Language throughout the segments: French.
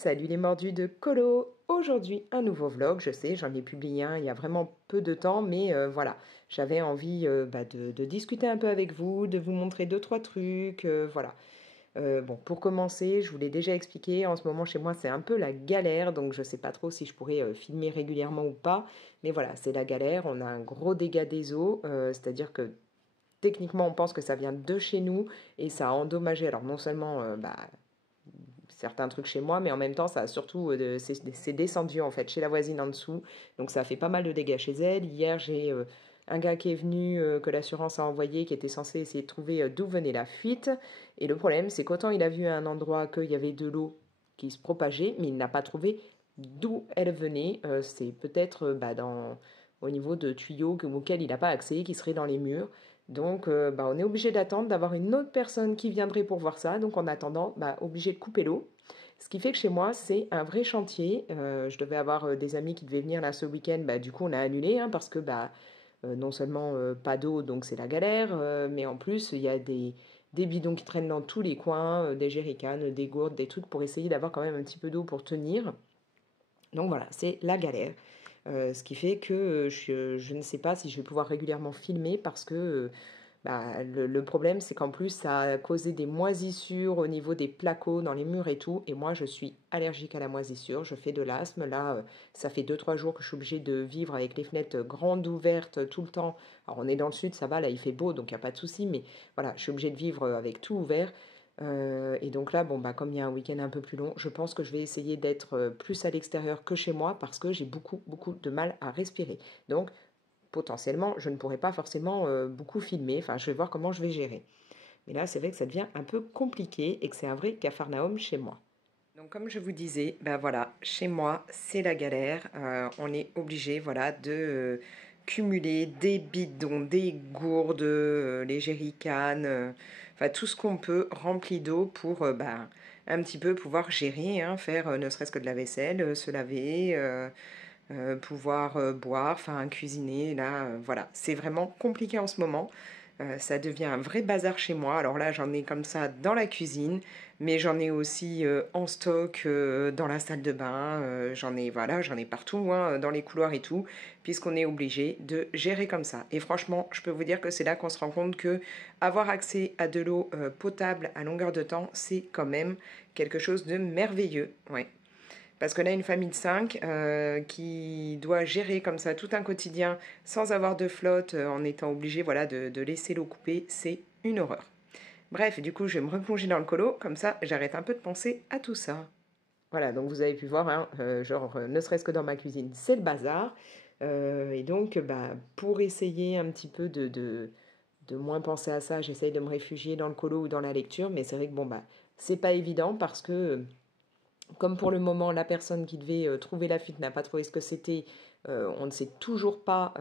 salut les mordus de Colo. Aujourd'hui, un nouveau vlog. Je sais, j'en ai publié un il y a vraiment peu de temps, mais voilà, j'avais envie de discuter un peu avec vous, de vous montrer deux, trois trucs, voilà. Bon, pour commencer, je vous l'ai déjà expliqué, en ce moment chez moi c'est un peu la galère, donc je sais pas trop si je pourrais filmer régulièrement ou pas, mais voilà, c'est la galère. On a un gros dégât des eaux, c'est-à-dire que techniquement on pense que ça vient de chez nous et ça a endommagé, alors non seulement certains trucs chez moi, mais en même temps, ça a surtout, c'est descendu en fait chez la voisine en dessous. Donc ça a fait pas mal de dégâts chez elle. Hier, j'ai un gars qui est venu, que l'assurance a envoyé, qui était censé essayer de trouver d'où venait la fuite. Et le problème, c'est qu'autant il a vu à un endroit qu'il y avait de l'eau qui se propageait, mais il n'a pas trouvé d'où elle venait. C'est peut-être au niveau de tuyaux auxquels il n'a pas accès, qui seraient dans les murs. Donc, on est obligé d'attendre d'avoir une autre personne qui viendrait pour voir ça. Donc, en attendant, obligé de couper l'eau. Ce qui fait que chez moi, c'est un vrai chantier. Je devais avoir des amis qui devaient venir là ce week-end. Du coup, on a annulé hein, parce que non seulement pas d'eau, donc c'est la galère, mais en plus, il y a des bidons qui traînent dans tous les coins, des jerrycans, des gourdes, des trucs pour essayer d'avoir quand même un petit peu d'eau pour tenir. Donc voilà, c'est la galère. Ce qui fait que je ne sais pas si je vais pouvoir régulièrement filmer parce que le problème, c'est qu'en plus, ça a causé des moisissures au niveau des placos dans les murs et tout. Et moi, je suis allergique à la moisissure. Je fais de l'asthme. Là, ça fait 2 3 jours que je suis obligée de vivre avec les fenêtres grandes ouvertes tout le temps. Alors, on est dans le sud, ça va, là, il fait beau, donc il n'y a pas de souci. Mais voilà, je suis obligée de vivre avec tout ouvert. Et donc là, comme il y a un week-end un peu plus long, je pense que je vais essayer d'être plus à l'extérieur que chez moi parce que j'ai beaucoup, beaucoup de mal à respirer. Donc, potentiellement, je ne pourrais pas forcément beaucoup filmer. Enfin, je vais voir comment je vais gérer. Mais là, c'est vrai que ça devient un peu compliqué et que c'est un vrai capharnaüm chez moi. Donc, comme je vous disais, voilà, chez moi, c'est la galère. On est obligé, voilà, de cumuler des bidons, des gourdes, les jerrycans, enfin tout ce qu'on peut rempli d'eau pour, un petit peu pouvoir gérer, hein, faire ne serait-ce que de la vaisselle, se laver. Pouvoir boire, enfin cuisiner, là, voilà. C'est vraiment compliqué en ce moment. Ça devient un vrai bazar chez moi. Alors là, j'en ai comme ça dans la cuisine, mais j'en ai aussi en stock dans la salle de bain. Voilà, j'en ai partout, hein, dans les couloirs et tout, puisqu'on est obligé de gérer comme ça. Et franchement, je peux vous dire que c'est là qu'on se rend compte que avoir accès à de l'eau potable à longueur de temps, c'est quand même quelque chose de merveilleux. Ouais. Parce que là, une famille de 5 qui doit gérer comme ça tout un quotidien sans avoir de flotte, en étant obligé voilà, de laisser l'eau couper, c'est une horreur. Bref, du coup, je vais me replonger dans le colo, comme ça, j'arrête un peu de penser à tout ça. Voilà, donc vous avez pu voir, hein, ne serait-ce que dans ma cuisine, c'est le bazar. Et donc, pour essayer un petit peu de moins penser à ça, j'essaye de me réfugier dans le colo ou dans la lecture, mais c'est vrai que c'est pas évident parce que comme pour le moment, la personne qui devait trouver la fuite n'a pas trouvé ce que c'était, on ne sait toujours pas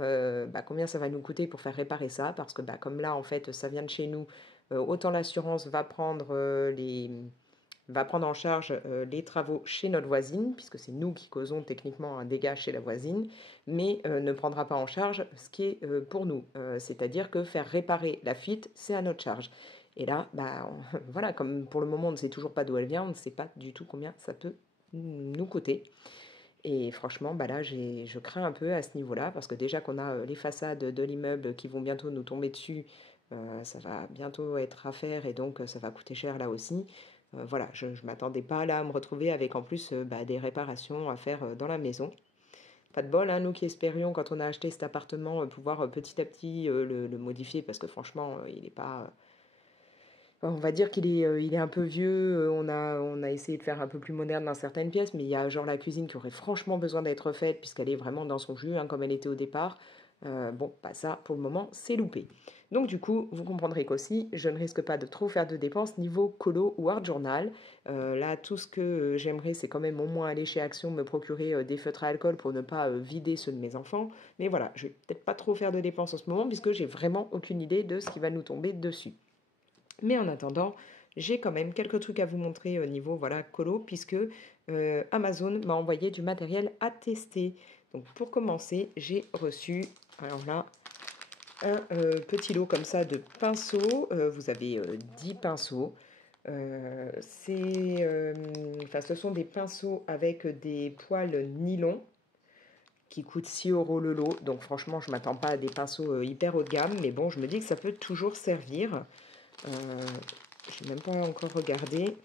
combien ça va nous coûter pour faire réparer ça, parce que comme là, en fait, ça vient de chez nous, autant l'assurance va prendre en charge les travaux chez notre voisine, puisque c'est nous qui causons techniquement un dégât chez la voisine, mais ne prendra pas en charge ce qui est pour nous. C'est-à-dire que faire réparer la fuite, c'est à notre charge. Et là, voilà, comme pour le moment on ne sait toujours pas d'où elle vient, on ne sait pas du tout combien ça peut nous coûter. Et franchement, là, je crains un peu à ce niveau-là, parce que déjà qu'on a les façades de l'immeuble qui vont bientôt nous tomber dessus, ça va bientôt être à faire et donc ça va coûter cher là aussi. Voilà, je ne m'attendais pas là à me retrouver avec en plus des réparations à faire dans la maison. Pas de bol, hein, nous qui espérions quand on a acheté cet appartement pouvoir petit à petit le modifier parce que franchement il n'est pas... on va dire il est un peu vieux, on a essayé de faire un peu plus moderne dans certaines pièces, mais il y a genre la cuisine qui aurait franchement besoin d'être faite puisqu'elle est vraiment dans son jus, hein, comme elle était au départ. Ça, pour le moment, c'est loupé. Donc du coup, vous comprendrez qu'aussi, je ne risque pas de trop faire de dépenses niveau colo ou art journal. Là, tout ce que j'aimerais, c'est quand même au moins aller chez Action me procurer des feutres à alcool pour ne pas vider ceux de mes enfants. Mais voilà, je vais peut-être pas trop faire de dépenses en ce moment puisque j'ai vraiment aucune idée de ce qui va nous tomber dessus. Mais en attendant, j'ai quand même quelques trucs à vous montrer au niveau voilà, colo, puisque Amazon m'a envoyé du matériel à tester. Donc pour commencer, j'ai reçu, alors là, un petit lot comme ça de pinceaux. Vous avez 10 pinceaux. Enfin, ce sont des pinceaux avec des poils nylon qui coûtent 6 euros le lot. Donc franchement, je ne m'attends pas à des pinceaux hyper haut de gamme. Mais bon, je me dis que ça peut toujours servir. Euh, je n'ai même pas encore regardé.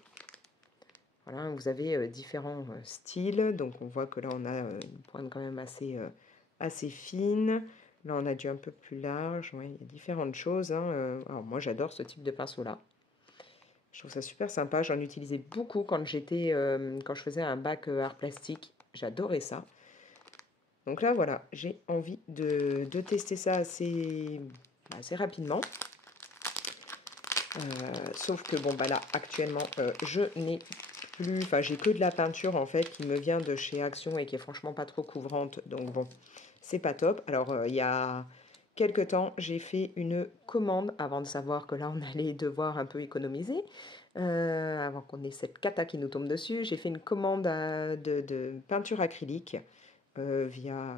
Voilà, vous avez différents styles. Donc on voit que là, on a une pointe quand même assez fine. Là, on a du un peu plus large. Ouais, il y a différentes choses, hein. Alors moi, j'adore ce type de pinceau-là. Je trouve ça super sympa. J'en utilisais beaucoup quand je faisais un bac art plastique. J'adorais ça. Donc là, voilà, j'ai envie de tester ça assez rapidement. Sauf que, bon, bah là, actuellement, je n'ai plus... Enfin, j'ai que de la peinture, en fait, qui me vient de chez Action et qui est franchement pas trop couvrante. Donc, bon, c'est pas top. Alors, il y a quelques temps, j'ai fait une commande avant de savoir que là, on allait devoir un peu économiser. Avant qu'on ait cette cata qui nous tombe dessus, j'ai fait une commande de peinture acrylique via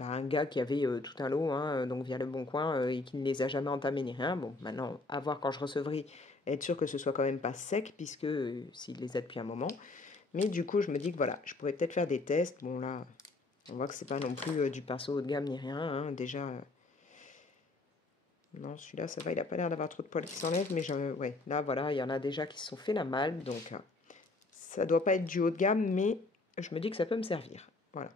un gars qui avait tout un lot, hein, donc via Le Bon Coin, et qui ne les a jamais entamés ni rien. Bon, maintenant, à voir quand je recevrai, être sûr que ce soit quand même pas sec, puisque s'il les a depuis un moment. Mais du coup, je me dis que voilà, je pourrais peut-être faire des tests. Bon, là, on voit que c'est pas non plus du pinceau haut de gamme ni rien, hein. Déjà, non, celui-là, ça va, il a pas l'air d'avoir trop de poils qui s'enlèvent, mais ouais, là, voilà, il y en a déjà qui se sont fait la malle, donc ça doit pas être du haut de gamme, mais je me dis que ça peut me servir. Voilà.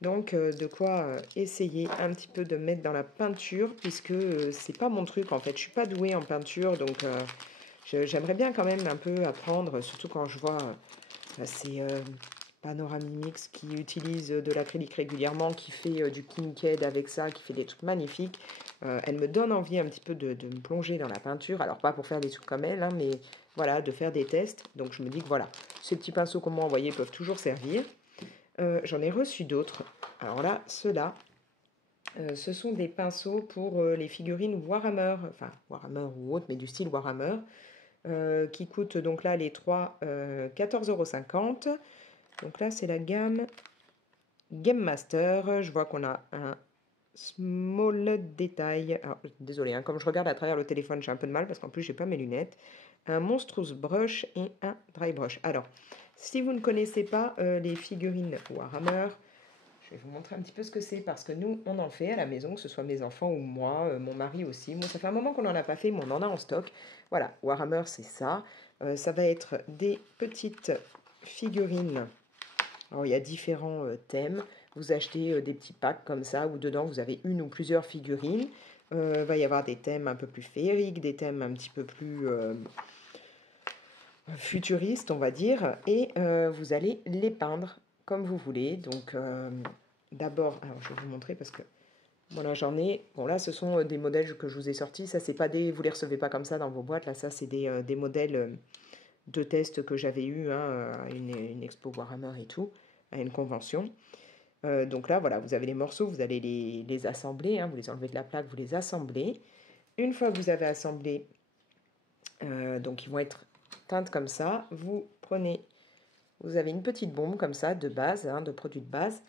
Donc, de quoi essayer un petit peu de mettre dans la peinture, puisque c'est pas mon truc en fait. Je suis pas douée en peinture, donc j'aimerais bien quand même un peu apprendre, surtout quand je vois ces Panoramimix qui utilise de l'acrylique régulièrement, qui fait du Kinked avec ça, qui fait des trucs magnifiques. Elle me donne envie un petit peu de me plonger dans la peinture. Alors, pas pour faire des trucs comme elle, hein, mais voilà, de faire des tests. Donc, je me dis que voilà, ces petits pinceaux qu'on m'a envoyés peuvent toujours servir. J'en ai reçu d'autres. Alors là, ceux-là, ce sont des pinceaux pour les figurines Warhammer, enfin Warhammer ou autre, mais du style Warhammer, qui coûtent donc là les trois 14,50 €. Donc là, c'est la gamme Game Master. Je vois qu'on a un small détail. Alors, désolé, hein, comme je regarde à travers le téléphone, j'ai un peu de mal parce qu'en plus, j'ai pas mes lunettes. Un monstrous brush et un dry brush. Alors, si vous ne connaissez pas les figurines Warhammer, je vais vous montrer un petit peu ce que c'est parce que nous, on en fait à la maison, que ce soit mes enfants ou moi, mon mari aussi. Moi, ça fait un moment qu'on n'en a pas fait, mais on en a en stock. Voilà, Warhammer, c'est ça. Ça va être des petites figurines. Alors, il y a différents thèmes. Vous achetez des petits packs comme ça, où dedans, vous avez une ou plusieurs figurines. Il va y avoir des thèmes un peu plus féeriques, des thèmes un petit peu plus futuristes, on va dire. Et vous allez les peindre comme vous voulez. Donc, d'abord, alors je vais vous montrer parce que voilà, j'en ai. Bon, là, ce sont des modèles que je vous ai sortis. Ça, c'est pas des. Vous les recevez pas comme ça dans vos boîtes. Là, ça, c'est des modèles de tests que j'avais eu, hein, à une expo Warhammer et tout, à une convention. Donc là, voilà, vous avez les morceaux, vous allez les assembler, hein, vous les enlevez de la plaque, vous les assemblez. Une fois que vous avez assemblé, donc ils vont être teintes comme ça, vous avez une petite bombe comme ça de base, hein, de produit de base.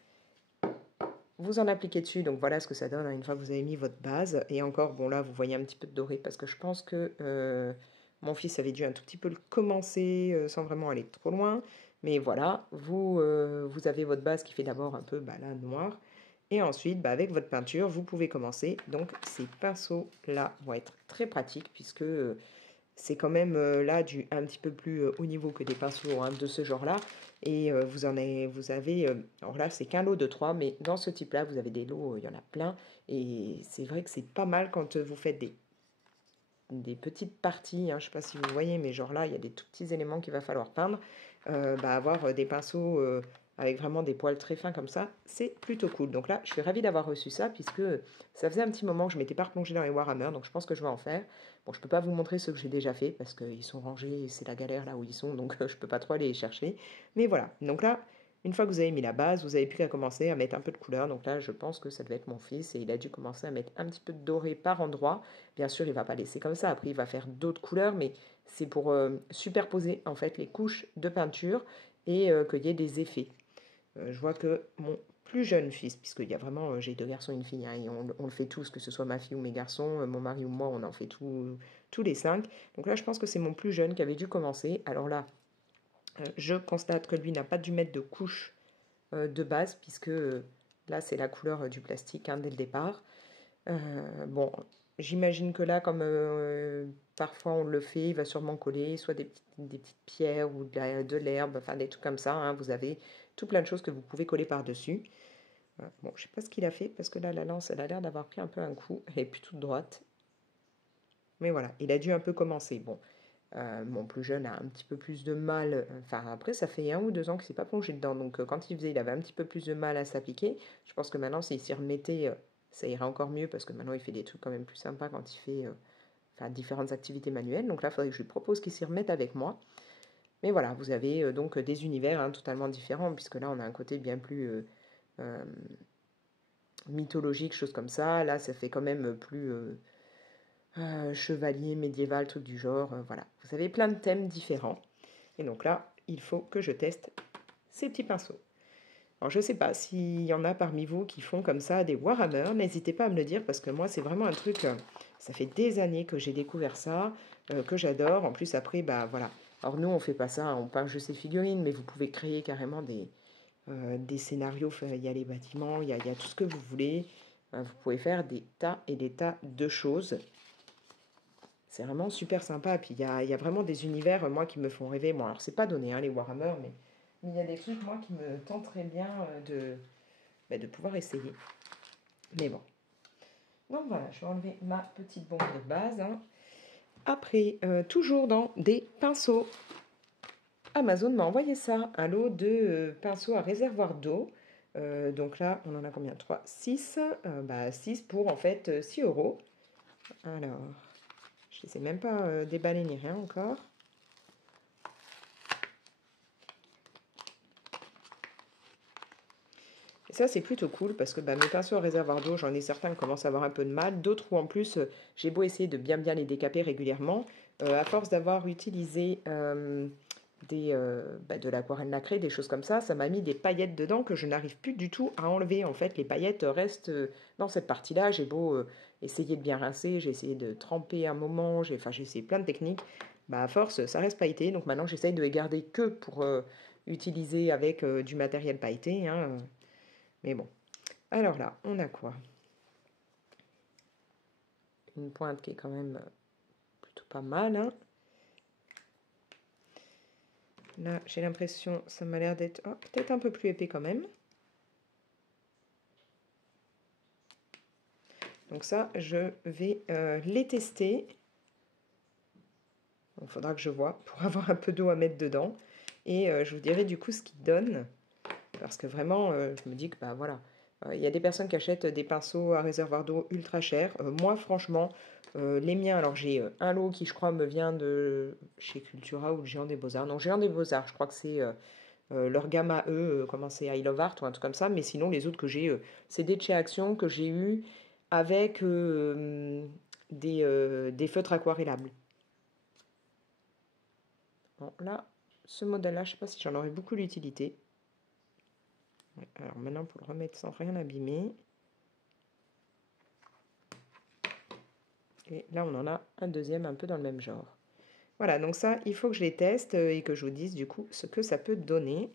Vous en appliquez dessus, donc voilà ce que ça donne, hein, une fois que vous avez mis votre base. Et encore, bon là, vous voyez un petit peu de doré parce que je pense que mon fils avait dû un tout petit peu le commencer sans vraiment aller trop loin. Mais voilà, vous avez votre base qui fait d'abord un peu là, noir. Et ensuite, avec votre peinture, vous pouvez commencer. Donc ces pinceaux-là vont être très pratiques puisque c'est quand même là un petit peu plus haut niveau que des pinceaux, hein, de ce genre-là. Et vous avez, alors là c'est qu'un lot de 3, mais dans ce type-là, vous avez des lots, il y en a plein. Et c'est vrai que c'est pas mal quand vous faites des petites parties, hein, je ne sais pas si vous voyez, mais genre là, il y a des tout petits éléments qu'il va falloir peindre. Avoir des pinceaux avec vraiment des poils très fins comme ça, c'est plutôt cool. Donc là, je suis ravie d'avoir reçu ça, puisque ça faisait un petit moment que je ne m'étais pas replongée dans les Warhammer, donc je pense que je vais en faire. Bon, je ne peux pas vous montrer ceux que j'ai déjà fait, parce qu'ils sont rangés, c'est la galère là où ils sont, donc je ne peux pas trop aller les chercher. Mais voilà, donc là, une fois que vous avez mis la base, vous n'avez plus qu'à commencer à mettre un peu de couleur. Donc là, je pense que ça devait être mon fils, et il a dû commencer à mettre un petit peu de doré par endroit. Bien sûr, il ne va pas laisser comme ça. Après, il va faire d'autres couleurs, mais c'est pour superposer en fait les couches de peinture et qu'il y ait des effets. Je vois que mon plus jeune fils, puisqu'il y a vraiment, j'ai deux garçons et une fille, hein, et on le fait tous, que ce soit ma fille ou mes garçons, mon mari ou moi, on en fait tous les cinq. Donc là, je pense que c'est mon plus jeune qui avait dû commencer. Alors là, je constate que lui n'a pas dû mettre de couche de base, puisque là, c'est la couleur du plastique, hein, dès le départ. Bon, j'imagine que là, comme parfois on le fait, il va sûrement coller soit des petites pierres ou de l'herbe, enfin des trucs comme ça, hein. Vous avez tout plein de choses que vous pouvez coller par-dessus. Bon, je sais pas ce qu'il a fait, parce que là, la lance, elle a l'air d'avoir pris un peu un coup. Elle est plus toute droite. Mais voilà, il a dû un peu commencer. Bon, mon plus jeune a un petit peu plus de mal. Enfin, après, ça fait 1 ou 2 ans qu'il ne s'est pas plongé dedans. Donc, quand il faisait, il avait un petit peu plus de mal à s'appliquer. Je pense que maintenant, s'il s'y remettait, ça irait encore mieux parce que maintenant, il fait des trucs quand même plus sympas quand il fait enfin, différentes activités manuelles. Donc là, il faudrait que je lui propose qu'il s'y remette avec moi. Mais voilà, vous avez donc des univers, hein, totalement différents, puisque là, on a un côté bien plus euh, mythologique, chose comme ça. Là, ça fait quand même plus chevalier, médiéval, truc du genre. Voilà, vous avez plein de thèmes différents. Et donc là, il faut que je teste ces petits pinceaux. Alors, je ne sais pas s'il y en a parmi vous qui font comme ça des Warhammer. N'hésitez pas à me le dire parce que moi, c'est vraiment un truc. Ça fait des années que j'ai découvert ça, que j'adore. En plus, après, bah voilà. Alors, nous, on fait pas ça. On peint juste ces figurines, mais vous pouvez créer carrément des scénarios. Enfin, il y a les bâtiments, il y a tout ce que vous voulez. Vous pouvez faire des tas et des tas de choses. C'est vraiment super sympa. Puis il y a vraiment des univers, moi, qui me font rêver. Bon, alors, c'est pas donné, hein, les Warhammer, mais il y a des trucs, moi, qui me tenteraient bien de pouvoir essayer. Mais bon. Donc voilà, je vais enlever ma petite bombe de base, hein. Après, toujours dans des pinceaux. Amazon m'a envoyé ça, un lot de pinceaux à réservoir d'eau. Donc là, on en a combien? 3, 6. 6 pour en fait 6 euros. Alors, je ne les ai même pas déballés ni rien encore. Et ça, c'est plutôt cool parce que mes pinceaux à réservoir d'eau, j'en ai certains qui commencent à avoir un peu de mal. D'autres où en plus, j'ai beau essayer de bien les décaper régulièrement. À force d'avoir utilisé de l'aquarelle nacrée, des choses comme ça m'a mis des paillettes dedans que je n'arrive plus du tout à enlever. En fait, les paillettes restent dans cette partie-là. J'ai beau essayer de bien rincer, j'ai essayé de tremper un moment, j'ai essayé plein de techniques. À force, ça reste pailleté. Donc maintenant, j'essaye de les garder que pour utiliser avec du matériel pailleté, hein. Mais bon. Alors là, on a quoi? Une pointe qui est quand même plutôt pas mal, hein. Là, j'ai l'impression, ça m'a l'air d'être peut-être un peu plus épais quand même. Donc ça, je vais les tester. Il faudra que je vois pour avoir un peu d'eau à mettre dedans. Et je vous dirai du coup ce qu'ils donnent. Parce que vraiment, je me dis que voilà. Il y a des personnes qui achètent des pinceaux à réservoir d'eau ultra chers. Moi, franchement, les miens, alors j'ai un lot qui, je crois, me vient de chez Cultura ou le Géant des Beaux-Arts. Non, Géant des Beaux-Arts, je crois que c'est leur gamme à eux, comment c'est, I Love Art ou un truc comme ça. Mais sinon, les autres que j'ai, c'est des de chez Action que j'ai eu avec des feutres aquarellables. Bon, là, ce modèle-là, je ne sais pas si j'en aurais beaucoup l'utilité. Ouais, alors maintenant, pour le remettre sans rien abîmer. Et là, on en a un deuxième un peu dans le même genre. Voilà, donc ça, il faut que je les teste et que je vous dise du coup ce que ça peut donner.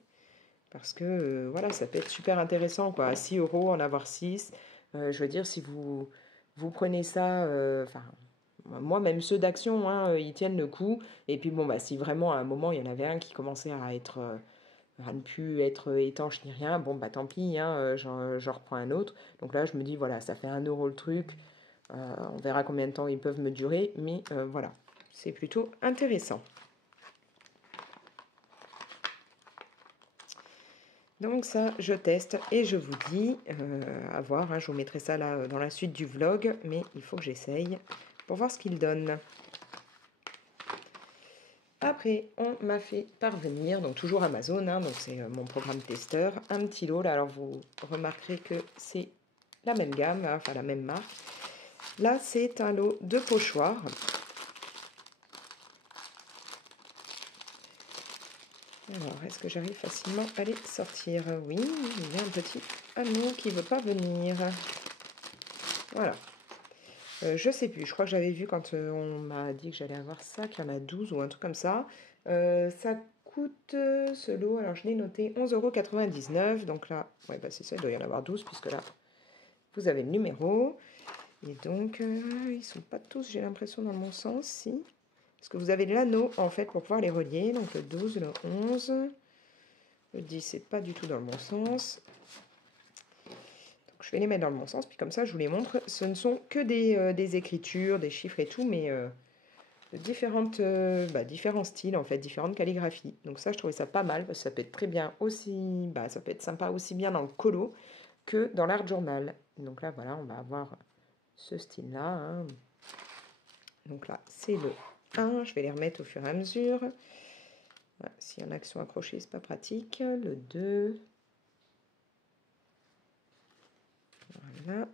Parce que voilà, ça peut être super intéressant, quoi. À 6 euros, en avoir 6. Je veux dire, si vous prenez ça, enfin, moi, même ceux d'Action, hein, ils tiennent le coup. Et puis bon, si vraiment à un moment, il y en avait un qui commençait à ne plus être étanche ni rien, bon, tant pis, hein, j'en reprends un autre. Donc là, je me dis, voilà, ça fait 1 euro le truc. On verra combien de temps ils peuvent me durer, mais voilà, c'est plutôt intéressant. Donc ça, je teste et je vous dis, à voir, hein, je vous mettrai ça là dans la suite du vlog, mais il faut que j'essaye pour voir ce qu'il donne. Après, on m'a fait parvenir, donc toujours Amazon, hein, donc c'est mon programme testeur, un petit lot. Là, alors vous remarquerez que c'est la même gamme, hein, enfin la même marque. Là, c'est un lot de pochoirs. Alors, est-ce que j'arrive facilement à les sortir? Oui, il y a un petit anneau qui ne veut pas venir. Voilà. Je sais plus, je crois que j'avais vu quand on m'a dit que j'allais avoir ça, qu'il y en a 12 ou un truc comme ça. Ça coûte ce lot, alors je l'ai noté 11,99 €. Donc là, ouais, bah c'est ça, il doit y en avoir 12 puisque là, vous avez le numéro. Et donc, ils sont pas tous, j'ai l'impression, dans le bon sens, si. Parce que vous avez l'anneau, en fait, pour pouvoir les relier. Donc le 12, le 11, le 10, c'est pas du tout dans le bon sens. Donc je vais les mettre dans le bon sens, puis comme ça, je vous les montre. Ce ne sont que des écritures, des chiffres et tout, mais de différents styles, en fait, différentes calligraphies. Donc ça, je trouvais ça pas mal, parce que ça peut être très bien aussi, ça peut être sympa aussi bien dans le colo que dans l'art journal. Donc là, voilà, on va avoir ce style-là, hein. Donc là, c'est le 1. Je vais les remettre au fur et à mesure. Voilà, s'il y en a qui sont accrochés, c'est pas pratique. Le 2. Voilà.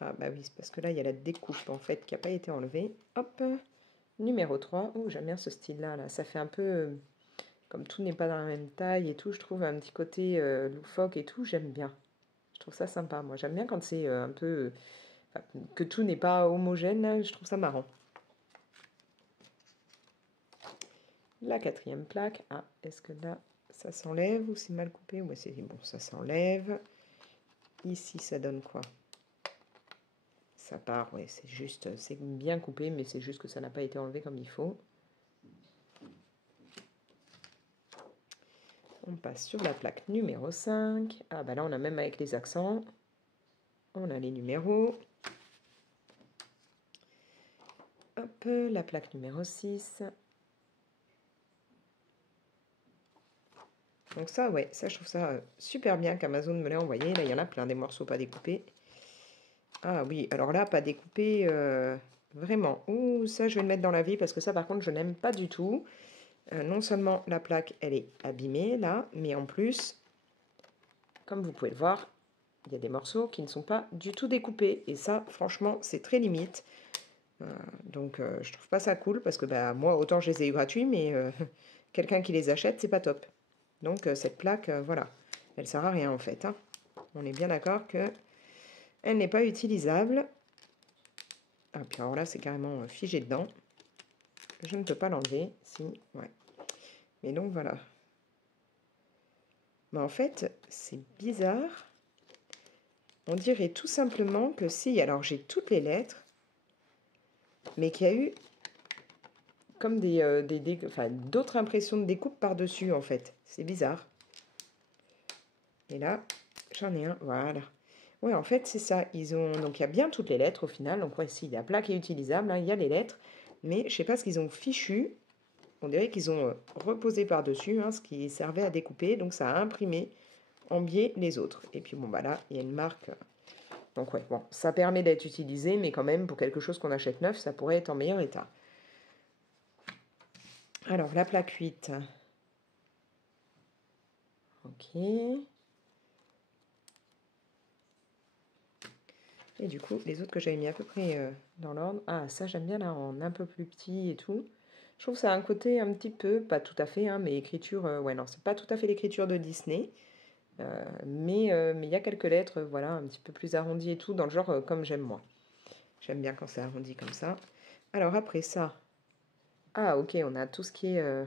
Ah bah oui, c'est parce que là, il y a la découpe, en fait, qui n'a pas été enlevée. Hop. Numéro 3. Oh, j'aime bien ce style-là. Là. Ça fait un peu... comme tout n'est pas dans la même taille et tout, je trouve un petit côté loufoque et tout, j'aime bien. Je trouve ça sympa. Moi, j'aime bien quand c'est un peu... que tout n'est pas homogène, là, je trouve ça marrant. La 4e plaque. Ah, est-ce que là, ça s'enlève ou c'est mal coupé? Ouais, c'est bon, ça s'enlève. Ici, ça donne quoi? Ça part, ouais, c'est juste, c'est bien coupé, mais c'est juste que ça n'a pas été enlevé comme il faut. On passe sur la plaque numéro 5. Ah, bah là, on a même avec les accents. On a les numéros. Hop, la plaque numéro 6. Donc ça, ouais, ça, je trouve ça super bien qu'Amazon me l'ait envoyé. Là, il y en a plein, des morceaux pas découpés. Ah oui, alors là, pas découpé, vraiment. Ouh, ça, je vais le mettre dans la vie parce que ça, par contre, je n'aime pas du tout. Non seulement la plaque, elle est abîmée, là, mais en plus, comme vous pouvez le voir, il y a des morceaux qui ne sont pas du tout découpés. Et ça, franchement, c'est très limite. Donc, je trouve pas ça cool parce que bah, moi, autant je les ai eu gratuits, mais quelqu'un qui les achète, c'est pas top. Donc, cette plaque, voilà, elle sert à rien en fait, hein. On est bien d'accord que elle n'est pas utilisable. Ah, puis alors là, c'est carrément figé dedans. Je ne peux pas l'enlever. Si, ouais. Mais donc, voilà. Mais en fait, c'est bizarre. On dirait tout simplement que si, alors j'ai toutes les lettres, mais qu'il y a eu comme d'autres impressions de découpe par-dessus, en fait. C'est bizarre. Et là, j'en ai un, voilà. Ouais, en fait, c'est ça. Donc, il y a bien toutes les lettres au final. Donc, ouais, si, il y a plaque et utilisable, hein, il y a les lettres. Mais je sais pas ce qu'ils ont fichu. On dirait qu'ils ont reposé par-dessus, hein, ce qui servait à découper. Donc, ça a imprimé en biais les autres. Et puis, bon, bah là, il y a une marque. Donc, ouais, bon, ça permet d'être utilisé, mais quand même, pour quelque chose qu'on achète neuf, ça pourrait être en meilleur état. Alors, la plaque 8. Ok. Et du coup, les autres que j'avais mis à peu près dans l'ordre. Ah, ça, j'aime bien là, en un peu plus petit et tout. Je trouve que ça a un côté un petit peu, pas tout à fait, hein, mais écriture, ouais, non, c'est pas tout à fait l'écriture de Disney. Mais il y a quelques lettres, voilà, un petit peu plus arrondies et tout, dans le genre comme j'aime moi. J'aime bien quand c'est arrondi comme ça. Alors après ça, ah ok, on a tout ce qui est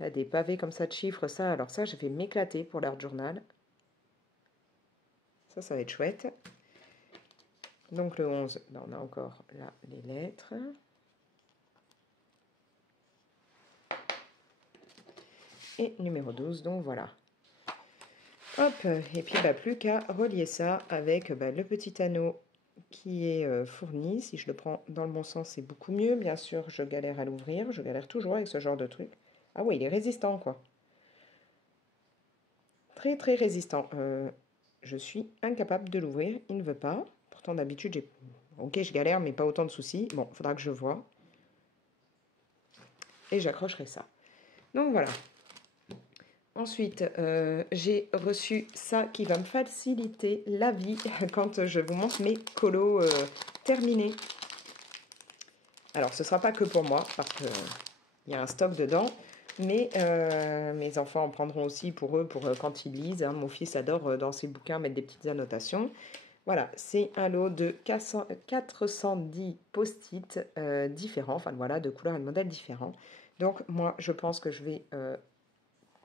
là, des pavés comme ça de chiffres, ça. Alors ça, je vais m'éclater pour l'art journal. Ça va être chouette. Donc le 11, ben, on a encore là les lettres. Et numéro 12, donc voilà. Hop, et puis bah, plus qu'à relier ça avec le petit anneau qui est fourni. Si je le prends dans le bon sens, c'est beaucoup mieux. Bien sûr, je galère à l'ouvrir. Je galère toujours avec ce genre de truc. Ah oui, il est résistant, quoi. Très, très résistant. Je suis incapable de l'ouvrir. Il ne veut pas. Pourtant, d'habitude, j'ai... Ok, je galère, mais pas autant de soucis. Bon, il faudra que je vois. Et j'accrocherai ça. Donc, voilà. Ensuite, j'ai reçu ça qui va me faciliter la vie quand je vous montre mes colos terminés. Alors, ce ne sera pas que pour moi, parce qu'il y a un stock dedans. Mais mes enfants en prendront aussi pour eux, pour quand ils lisent, hein. Mon fils adore dans ses bouquins mettre des petites annotations. Voilà, c'est un lot de 410 post-it différents, enfin voilà, de couleurs et de modèles différents. Donc moi, je pense que je vais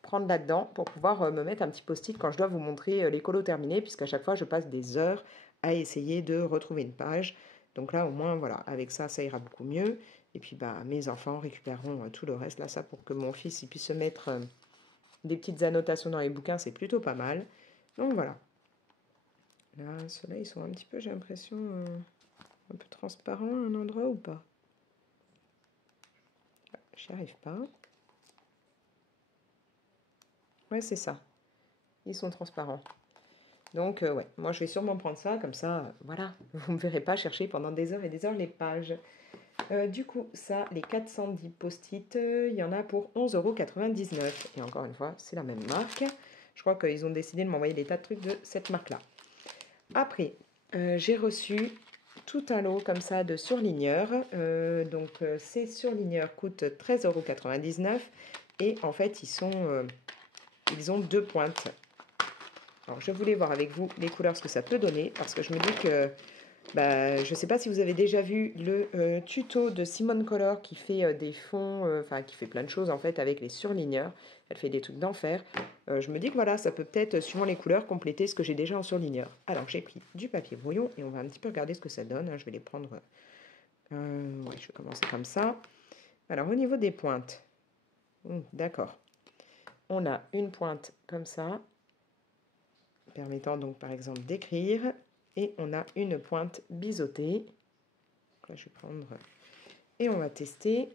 prendre là-dedans pour pouvoir me mettre un petit post-it quand je dois vous montrer les colos terminés, puisqu'à chaque fois, je passe des heures à essayer de retrouver une page. Donc là, au moins, voilà, avec ça, ça ira beaucoup mieux. Et puis, bah, mes enfants récupéreront tout le reste. Là, ça, pour que mon fils il puisse se mettre des petites annotations dans les bouquins, c'est plutôt pas mal. Donc voilà. Là, ceux-là, ils sont un petit peu, j'ai l'impression, un peu transparents à un endroit ou pas. J'y arrive pas. Ouais, c'est ça. Ils sont transparents. Donc, ouais, moi je vais sûrement prendre ça, comme ça, voilà, vous ne me verrez pas chercher pendant des heures et des heures les pages. Du coup, ça, les 410 post-it, il y en a pour 11,99 €. Et encore une fois, c'est la même marque. Je crois qu'ils ont décidé de m'envoyer des tas de trucs de cette marque-là. Après, j'ai reçu tout un lot comme ça de surligneurs. Donc, ces surligneurs coûtent 13,99 €. Et en fait, ils ont deux pointes. Alors, je voulais voir avec vous les couleurs, ce que ça peut donner, parce que je me dis que, bah, je ne sais pas si vous avez déjà vu le tuto de Simone Color qui fait des fonds, enfin qui fait plein de choses en fait avec les surligneurs. Elle fait des trucs d'enfer. Je me dis que voilà, ça peut peut-être, suivant les couleurs, compléter ce que j'ai déjà en surligneur. Alors, j'ai pris du papier brouillon et on va un petit peu regarder ce que ça donne, hein. Je vais les prendre, ouais, je vais commencer comme ça. Alors, au niveau des pointes, d'accord. On a une pointe comme ça, permettant donc par exemple d'écrire, et on a une pointe biseautée. Là, je vais prendre et on va tester.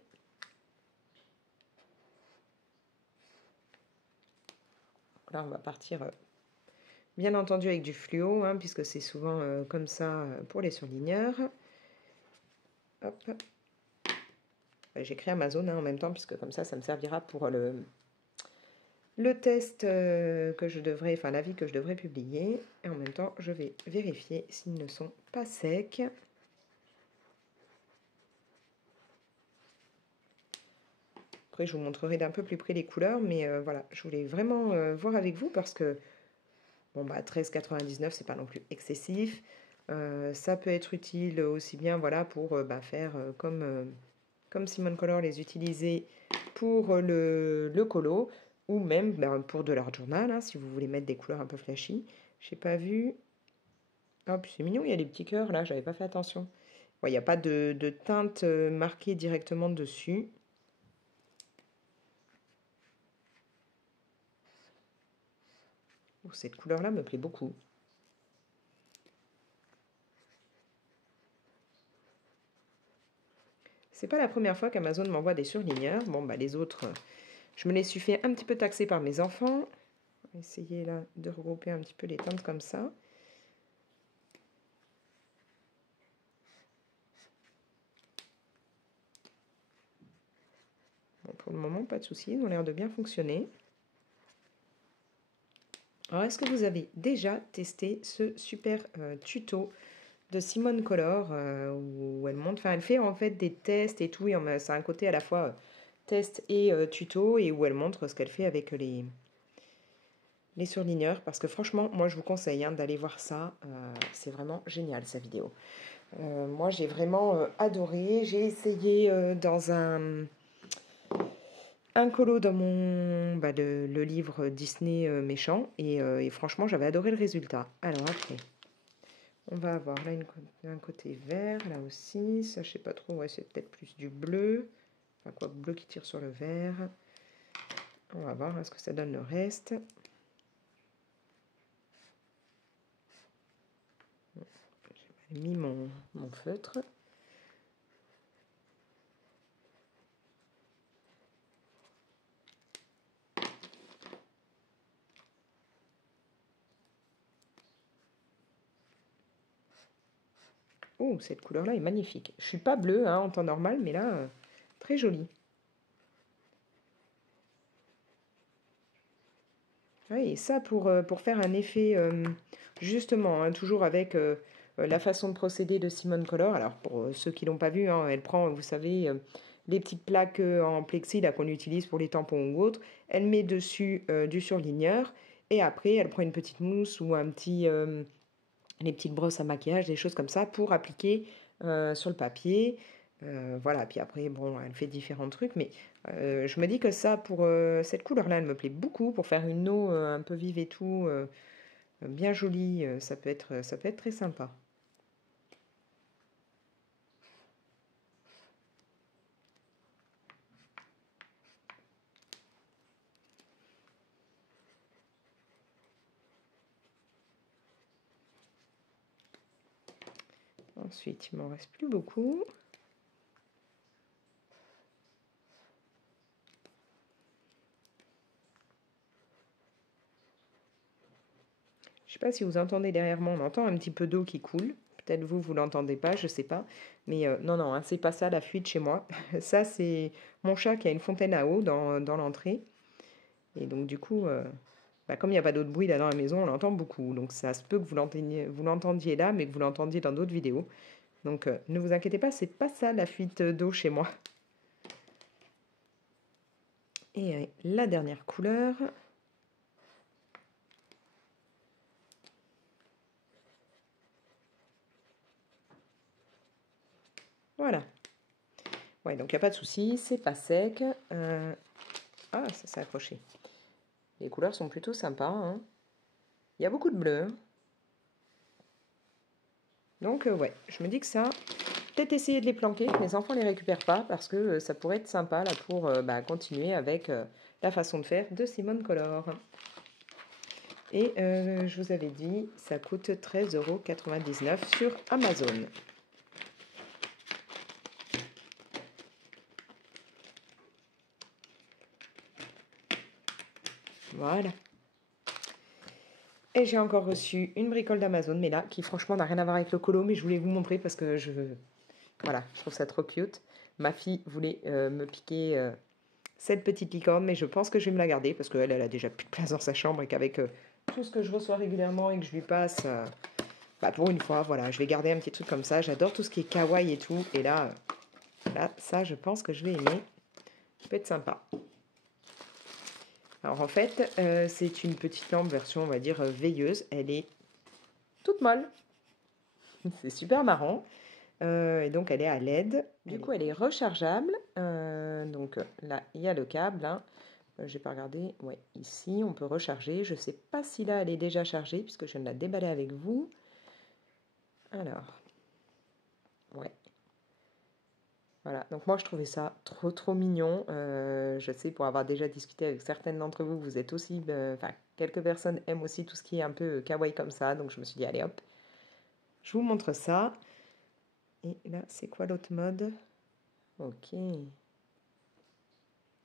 Là, on va partir bien entendu avec du fluo, hein, puisque c'est souvent comme ça pour les surligneurs. Hop. J'écris Amazon en même temps, puisque comme ça me servira pour le test que je devrais, enfin l'avis que je devrais publier. Et en même temps, je vais vérifier s'ils ne sont pas secs. Après, je vous montrerai d'un peu plus près les couleurs, mais voilà, je voulais vraiment voir avec vous parce que, bon, bah, 13,99 €, c'est pas non plus excessif. Ça peut être utile aussi bien, voilà, pour bah, faire comme Simone Color les utiliser pour le colo, ou même bah, pour de l'art journal, hein, si vous voulez mettre des couleurs un peu flashy. J'ai pas vu. Ah, puis c'est mignon, il y a des petits cœurs là, j'avais pas fait attention. Il n'y a pas de teinte marquée directement dessus. Cette couleur-là me plaît beaucoup. C'est pas la première fois qu'Amazon m'envoie des surligneurs. Bon, bah les autres, je me les suis fait un petit peu taxer par mes enfants. On va essayer là de regrouper un petit peu les teintes comme ça. Bon, pour le moment, pas de soucis, ils ont l'air de bien fonctionner. Alors, est-ce que vous avez déjà testé ce super tuto de Simone Color où elle montre, enfin elle fait en fait des tests et tout, et ça a un côté à la fois test et tuto, et où elle montre ce qu'elle fait avec les surligneurs, parce que franchement, moi je vous conseille hein, d'aller voir ça, c'est vraiment génial sa vidéo. Moi j'ai vraiment adoré, j'ai essayé dans un colo dans mon le livre Disney méchant, et franchement j'avais adoré le résultat. Alors après, on va avoir là un côté vert, là aussi, ça je sais pas trop, ouais, c'est peut-être plus du bleu, enfin quoi, bleu qui tire sur le vert. On va voir hein, ce que ça donne le reste. J'ai mis mon feutre. Oh, cette couleur-là est magnifique. Je suis pas bleue hein, en temps normal, mais là, très jolie. Ouais, et ça, pour faire un effet, justement, hein, toujours avec la façon de procéder de Simone Color. Alors, pour ceux qui l'ont pas vu, hein, elle prend, vous savez, les petites plaques en plexi là qu'on utilise pour les tampons ou autres. Elle met dessus du surligneur et après elle prend une petite mousse ou les petites brosses à maquillage, des choses comme ça pour appliquer sur le papier. Voilà, puis après, bon, elle fait différents trucs, mais je me dis que ça, pour cette couleur-là, elle me plaît beaucoup. Pour faire une eau un peu vive et tout, bien jolie, ça peut être très sympa. Ensuite, il m'en reste plus beaucoup. Je sais pas si vous entendez derrière moi, on entend un petit peu d'eau qui coule. Peut-être vous, vous l'entendez pas, je sais pas. Mais non, non, hein, c'est pas ça la fuite chez moi. Ça, c'est mon chat qui a une fontaine à eau dans l'entrée. Et donc, du coup, bah, comme il n'y a pas d'autre bruit là dans la maison, on l'entend beaucoup. Donc, ça se peut que vous l'entendiez là, mais que vous l'entendiez dans d'autres vidéos. Donc, ne vous inquiétez pas, c'est pas ça la fuite d'eau chez moi. Et la dernière couleur. Voilà. Ouais, donc il n'y a pas de souci, c'est pas sec. Ah, ça s'est accroché. Les couleurs sont plutôt sympas, hein. Il y a beaucoup de bleu, hein. Donc, ouais, je me dis que ça, peut-être essayer de les planquer, que mes enfants ne les récupèrent pas, parce que ça pourrait être sympa là pour bah, continuer avec la façon de faire de Simone Color. Et je vous avais dit, ça coûte 13,99 € sur Amazon. Voilà. Et j'ai encore reçu une bricole d'Amazon, mais là, qui franchement n'a rien à voir avec le colo, mais je voulais vous montrer parce que voilà, je trouve ça trop cute. Ma fille voulait me piquer cette petite licorne, mais je pense que je vais me la garder parce qu'elle, elle a déjà plus de place dans sa chambre et qu'avec tout ce que je reçois régulièrement et que je lui passe, bah pour une fois, voilà, je vais garder un petit truc comme ça. J'adore tout ce qui est kawaii et tout. Et là, ça, je pense que je vais aimer. Ça peut être sympa. Alors en fait, c'est une petite lampe version, on va dire, veilleuse. Elle est toute molle. C'est super marrant. Et donc elle est à LED. Du coup, elle est rechargeable. Donc là, il y a le câble. Hein. J'ai pas regardé. Ouais, ici, on peut recharger. Je sais pas si là, elle est déjà chargée puisque je viens de la déballer avec vous. Alors, ouais. Voilà, donc moi je trouvais ça trop mignon. Je sais pour avoir déjà discuté avec certaines d'entre vous, vous êtes aussi, enfin quelques personnes aiment aussi tout ce qui est un peu kawaii comme ça, donc je me suis dit allez hop, je vous montre ça. Et là c'est quoi l'autre mode? Ok. Il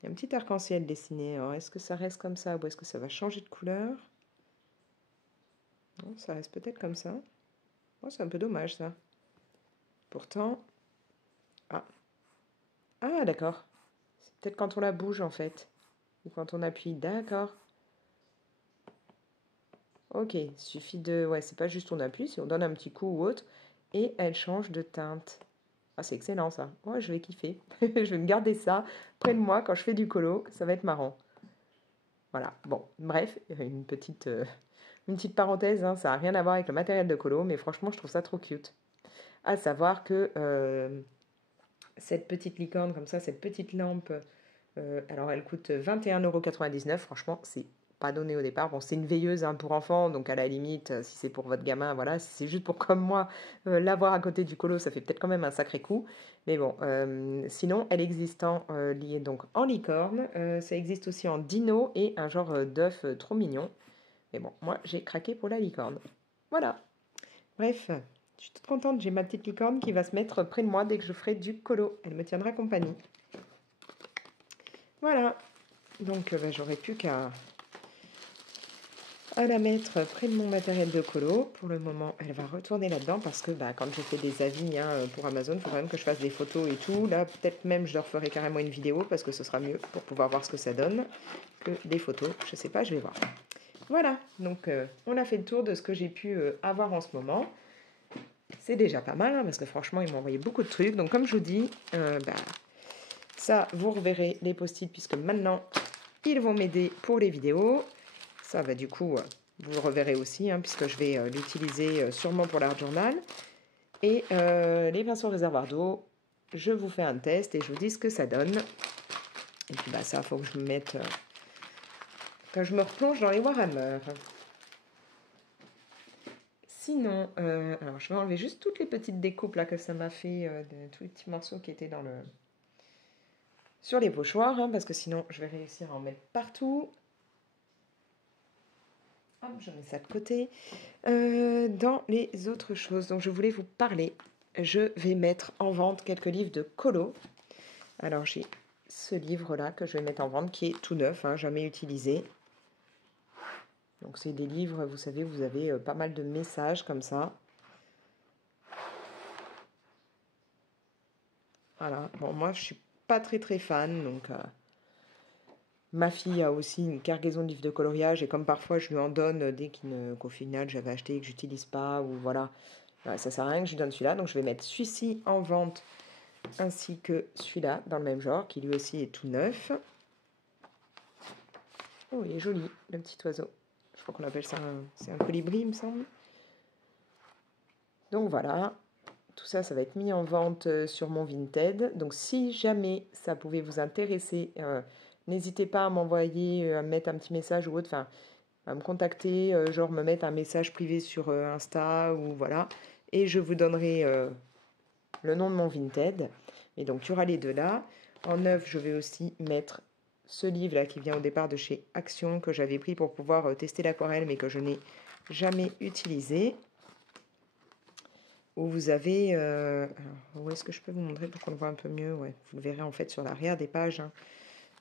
y a un petit arc-en-ciel dessiné. Alors est-ce que ça reste comme ça ou est-ce que ça va changer de couleur? Non, ça reste peut-être comme ça. Oh, c'est un peu dommage ça. Pourtant... Ah, ah d'accord. C'est peut-être quand on la bouge en fait. Ou quand on appuie. D'accord. Ok, il suffit de... Ouais, c'est pas juste on appuie, c'est on donne un petit coup ou autre. Et elle change de teinte. Ah, c'est excellent ça. Ouais, je vais kiffer. Je vais me garder ça près de moi quand je fais du colo. Ça va être marrant. Voilà. Bon, bref, une petite parenthèse. Hein, ça n'a rien à voir avec le matériel de colo. Mais franchement, je trouve ça trop cute. À savoir que cette petite licorne comme ça, cette petite lampe... alors, elle coûte 21,99 €. Franchement, c'est pas donné au départ. Bon, c'est une veilleuse hein, pour enfants, donc à la limite, si c'est pour votre gamin, voilà, si c'est juste pour comme moi, l'avoir à côté du colo, ça fait peut-être quand même un sacré coup. Mais bon, sinon, elle existe en liée donc en licorne. Ça existe aussi en dino et un genre d'œuf trop mignon. Mais bon, moi, j'ai craqué pour la licorne. Voilà. Bref, je suis toute contente. J'ai ma petite licorne qui va se mettre près de moi dès que je ferai du colo. Elle me tiendra compagnie. Voilà. Donc, j'aurais plus qu'à la mettre près de mon matériel de colo. Pour le moment, elle va retourner là-dedans parce que quand je fais des avis pour Amazon, il faut quand même que je fasse des photos et tout. Là, peut-être même je leur ferai carrément une vidéo parce que ce sera mieux pour pouvoir voir ce que ça donne que des photos. Je sais pas, je vais voir. Voilà, donc on a fait le tour de ce que j'ai pu avoir en ce moment. C'est déjà pas mal hein, parce que franchement, ils m'ont envoyé beaucoup de trucs. Donc comme je vous dis, Ça, vous reverrez les post-it puisque maintenant, ils vont m'aider pour les vidéos. Ça, du coup, vous le reverrez aussi hein, puisque je vais l'utiliser sûrement pour l'art journal. Et les pinceaux réservoirs d'eau, je vous fais un test et je vous dis ce que ça donne. Et puis ça, il faut que je me mette... que je me replonge dans les Warhammer. Sinon, alors je vais enlever juste toutes les petites découpes là que ça m'a fait, de tous les petits morceaux qui étaient sur les pochoirs, hein, parce que sinon je vais réussir à en mettre partout. Hop, je mets ça de côté. Dans les autres choses dont je voulais vous parler, je vais mettre en vente quelques livres de colo. Alors j'ai ce livre-là que je vais mettre en vente qui est tout neuf, hein, jamais utilisé. Donc c'est des livres, vous savez, vous avez pas mal de messages comme ça. Voilà, bon moi je suis pas très fan, donc ma fille a aussi une cargaison de livres de coloriage et comme parfois je lui en donne dès qu'au final j'avais acheté et que j'utilise pas ou voilà, ça sert à rien que je lui donne celui-là, donc je vais mettre celui-ci en vente ainsi que celui-là dans le même genre qui lui aussi est tout neuf. Oh il est joli le petit oiseau, je crois qu'on appelle ça c'est un colibri il me semble. Donc voilà, tout ça, ça va être mis en vente sur mon Vinted. Donc si jamais ça pouvait vous intéresser, n'hésitez pas à m'envoyer, à me mettre un petit message ou autre, enfin à me contacter, genre me mettre un message privé sur Insta ou voilà. Et je vous donnerai le nom de mon Vinted. Et donc tu auras les deux là. En neuf, je vais aussi mettre ce livre là qui vient au départ de chez Action que j'avais pris pour pouvoir tester l'aquarelle mais que je n'ai jamais utilisé. Où vous avez... alors, où est-ce que je peux vous montrer pour qu'on le voit un peu mieux ouais, vous le verrez en fait sur l'arrière des pages. Hein.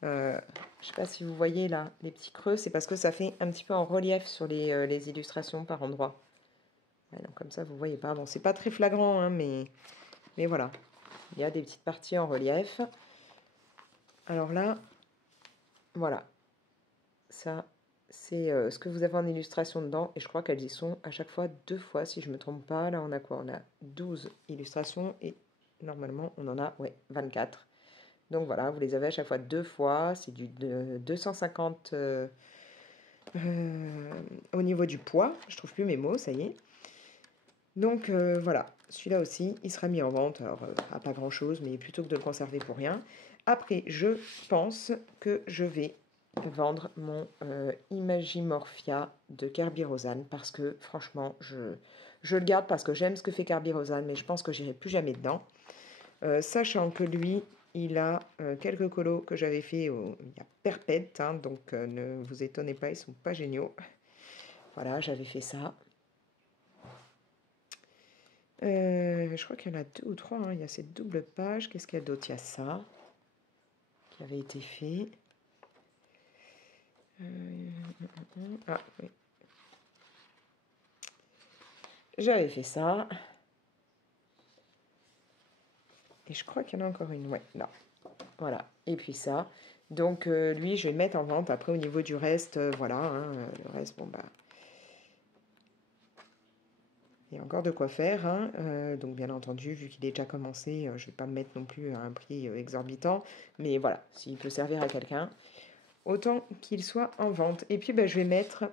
Je ne sais pas si vous voyez là les petits creux, c'est parce que ça fait un petit peu en relief sur les illustrations par endroits. Ouais, donc comme ça vous voyez, pardon, c'est pas très flagrant, hein, mais voilà. Il y a des petites parties en relief. Alors là, voilà. Ça, c'est ce que vous avez en illustration dedans. Et je crois qu'elles y sont à chaque fois 2 fois, si je ne me trompe pas. Là, on a quoi? On a 12 illustrations et normalement, on en a 24. Donc voilà, vous les avez à chaque fois 2 fois. C'est du 250 au niveau du poids. Je trouve plus mes mots, ça y est. Donc voilà, celui-là aussi, il sera mis en vente. Alors, à pas grand-chose, mais plutôt que de le conserver pour rien. Après, je pense que je vais vendre mon Imagimorphia de Kerby Rosanne parce que franchement, je le garde parce que j'aime ce que fait Kerby Rosanne, mais je pense que j'irai plus jamais dedans. Sachant que lui, il a quelques colos que j'avais fait il y a perpète, hein, donc ne vous étonnez pas, ils sont pas géniaux. Voilà, j'avais fait ça. Je crois qu'il y en a 2 ou 3, hein. Il y a cette double page. Qu'est-ce qu'il y a d'autre? Il y a ça qui avait été fait. Ah oui. J'avais fait ça. Et je crois qu'il y en a encore une. Ouais, là. Voilà. Et puis ça. Donc lui, je vais le mettre en vente. Après, au niveau du reste, voilà. Hein, le reste, bon, il y a encore de quoi faire. Hein. Donc, bien entendu, vu qu'il est déjà commencé, je ne vais pas me mettre non plus à un prix exorbitant. Mais voilà, s'il peut servir à quelqu'un, autant qu'il soit en vente. Et puis, je vais mettre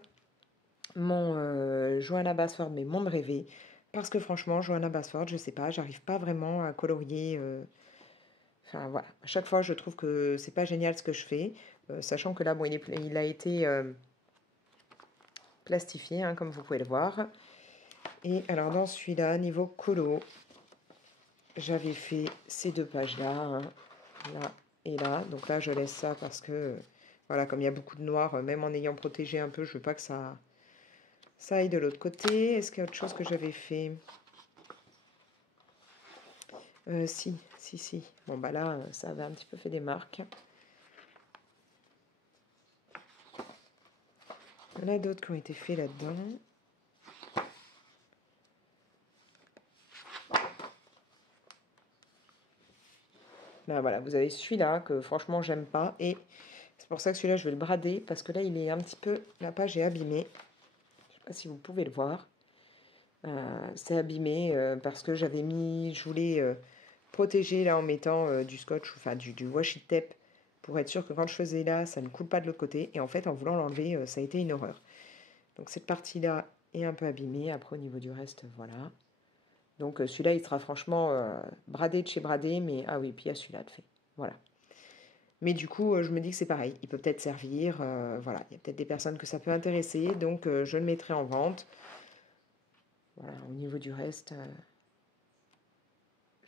mon Johanna Basford, mais Monde rêvé. Parce que franchement, Johanna Basford, je sais pas, j'arrive pas vraiment à colorier. Enfin voilà, à chaque fois, je trouve que c'est pas génial ce que je fais. Sachant que là, bon, il a été plastifié, hein, comme vous pouvez le voir. Et alors, dans celui-là, niveau colo, j'avais fait ces 2 pages-là, hein, là et là. Donc là, je laisse ça parce que, voilà, comme il y a beaucoup de noir, même en ayant protégé un peu, je veux pas que ça aille de l'autre côté. Est-ce qu'il y a autre chose que j'avais fait? Si. Bon, là, ça avait un petit peu fait des marques. Il y en a d'autres qui ont été faits là-dedans. Là, voilà, vous avez celui-là que franchement, j'aime pas. Et c'est pour ça que celui-là, je vais le brader parce que là, il est un petit peu... La page est abîmée. Je sais pas si vous pouvez le voir. C'est abîmé parce que j'avais mis... Je voulais protégé là en mettant du scotch, enfin du washi tape, pour être sûr que quand je faisais là, ça ne coule pas de l'autre côté. Et en fait, en voulant l'enlever, ça a été une horreur. Donc cette partie-là est un peu abîmée. Après, au niveau du reste, voilà. Donc celui-là, il sera franchement bradé de chez bradé. Mais ah oui, puis il y a celui-là de fait. Voilà. Mais du coup, je me dis que c'est pareil. Il peut peut-être servir. Voilà, il y a peut-être des personnes que ça peut intéresser. Donc je le mettrai en vente. Voilà, au niveau du reste,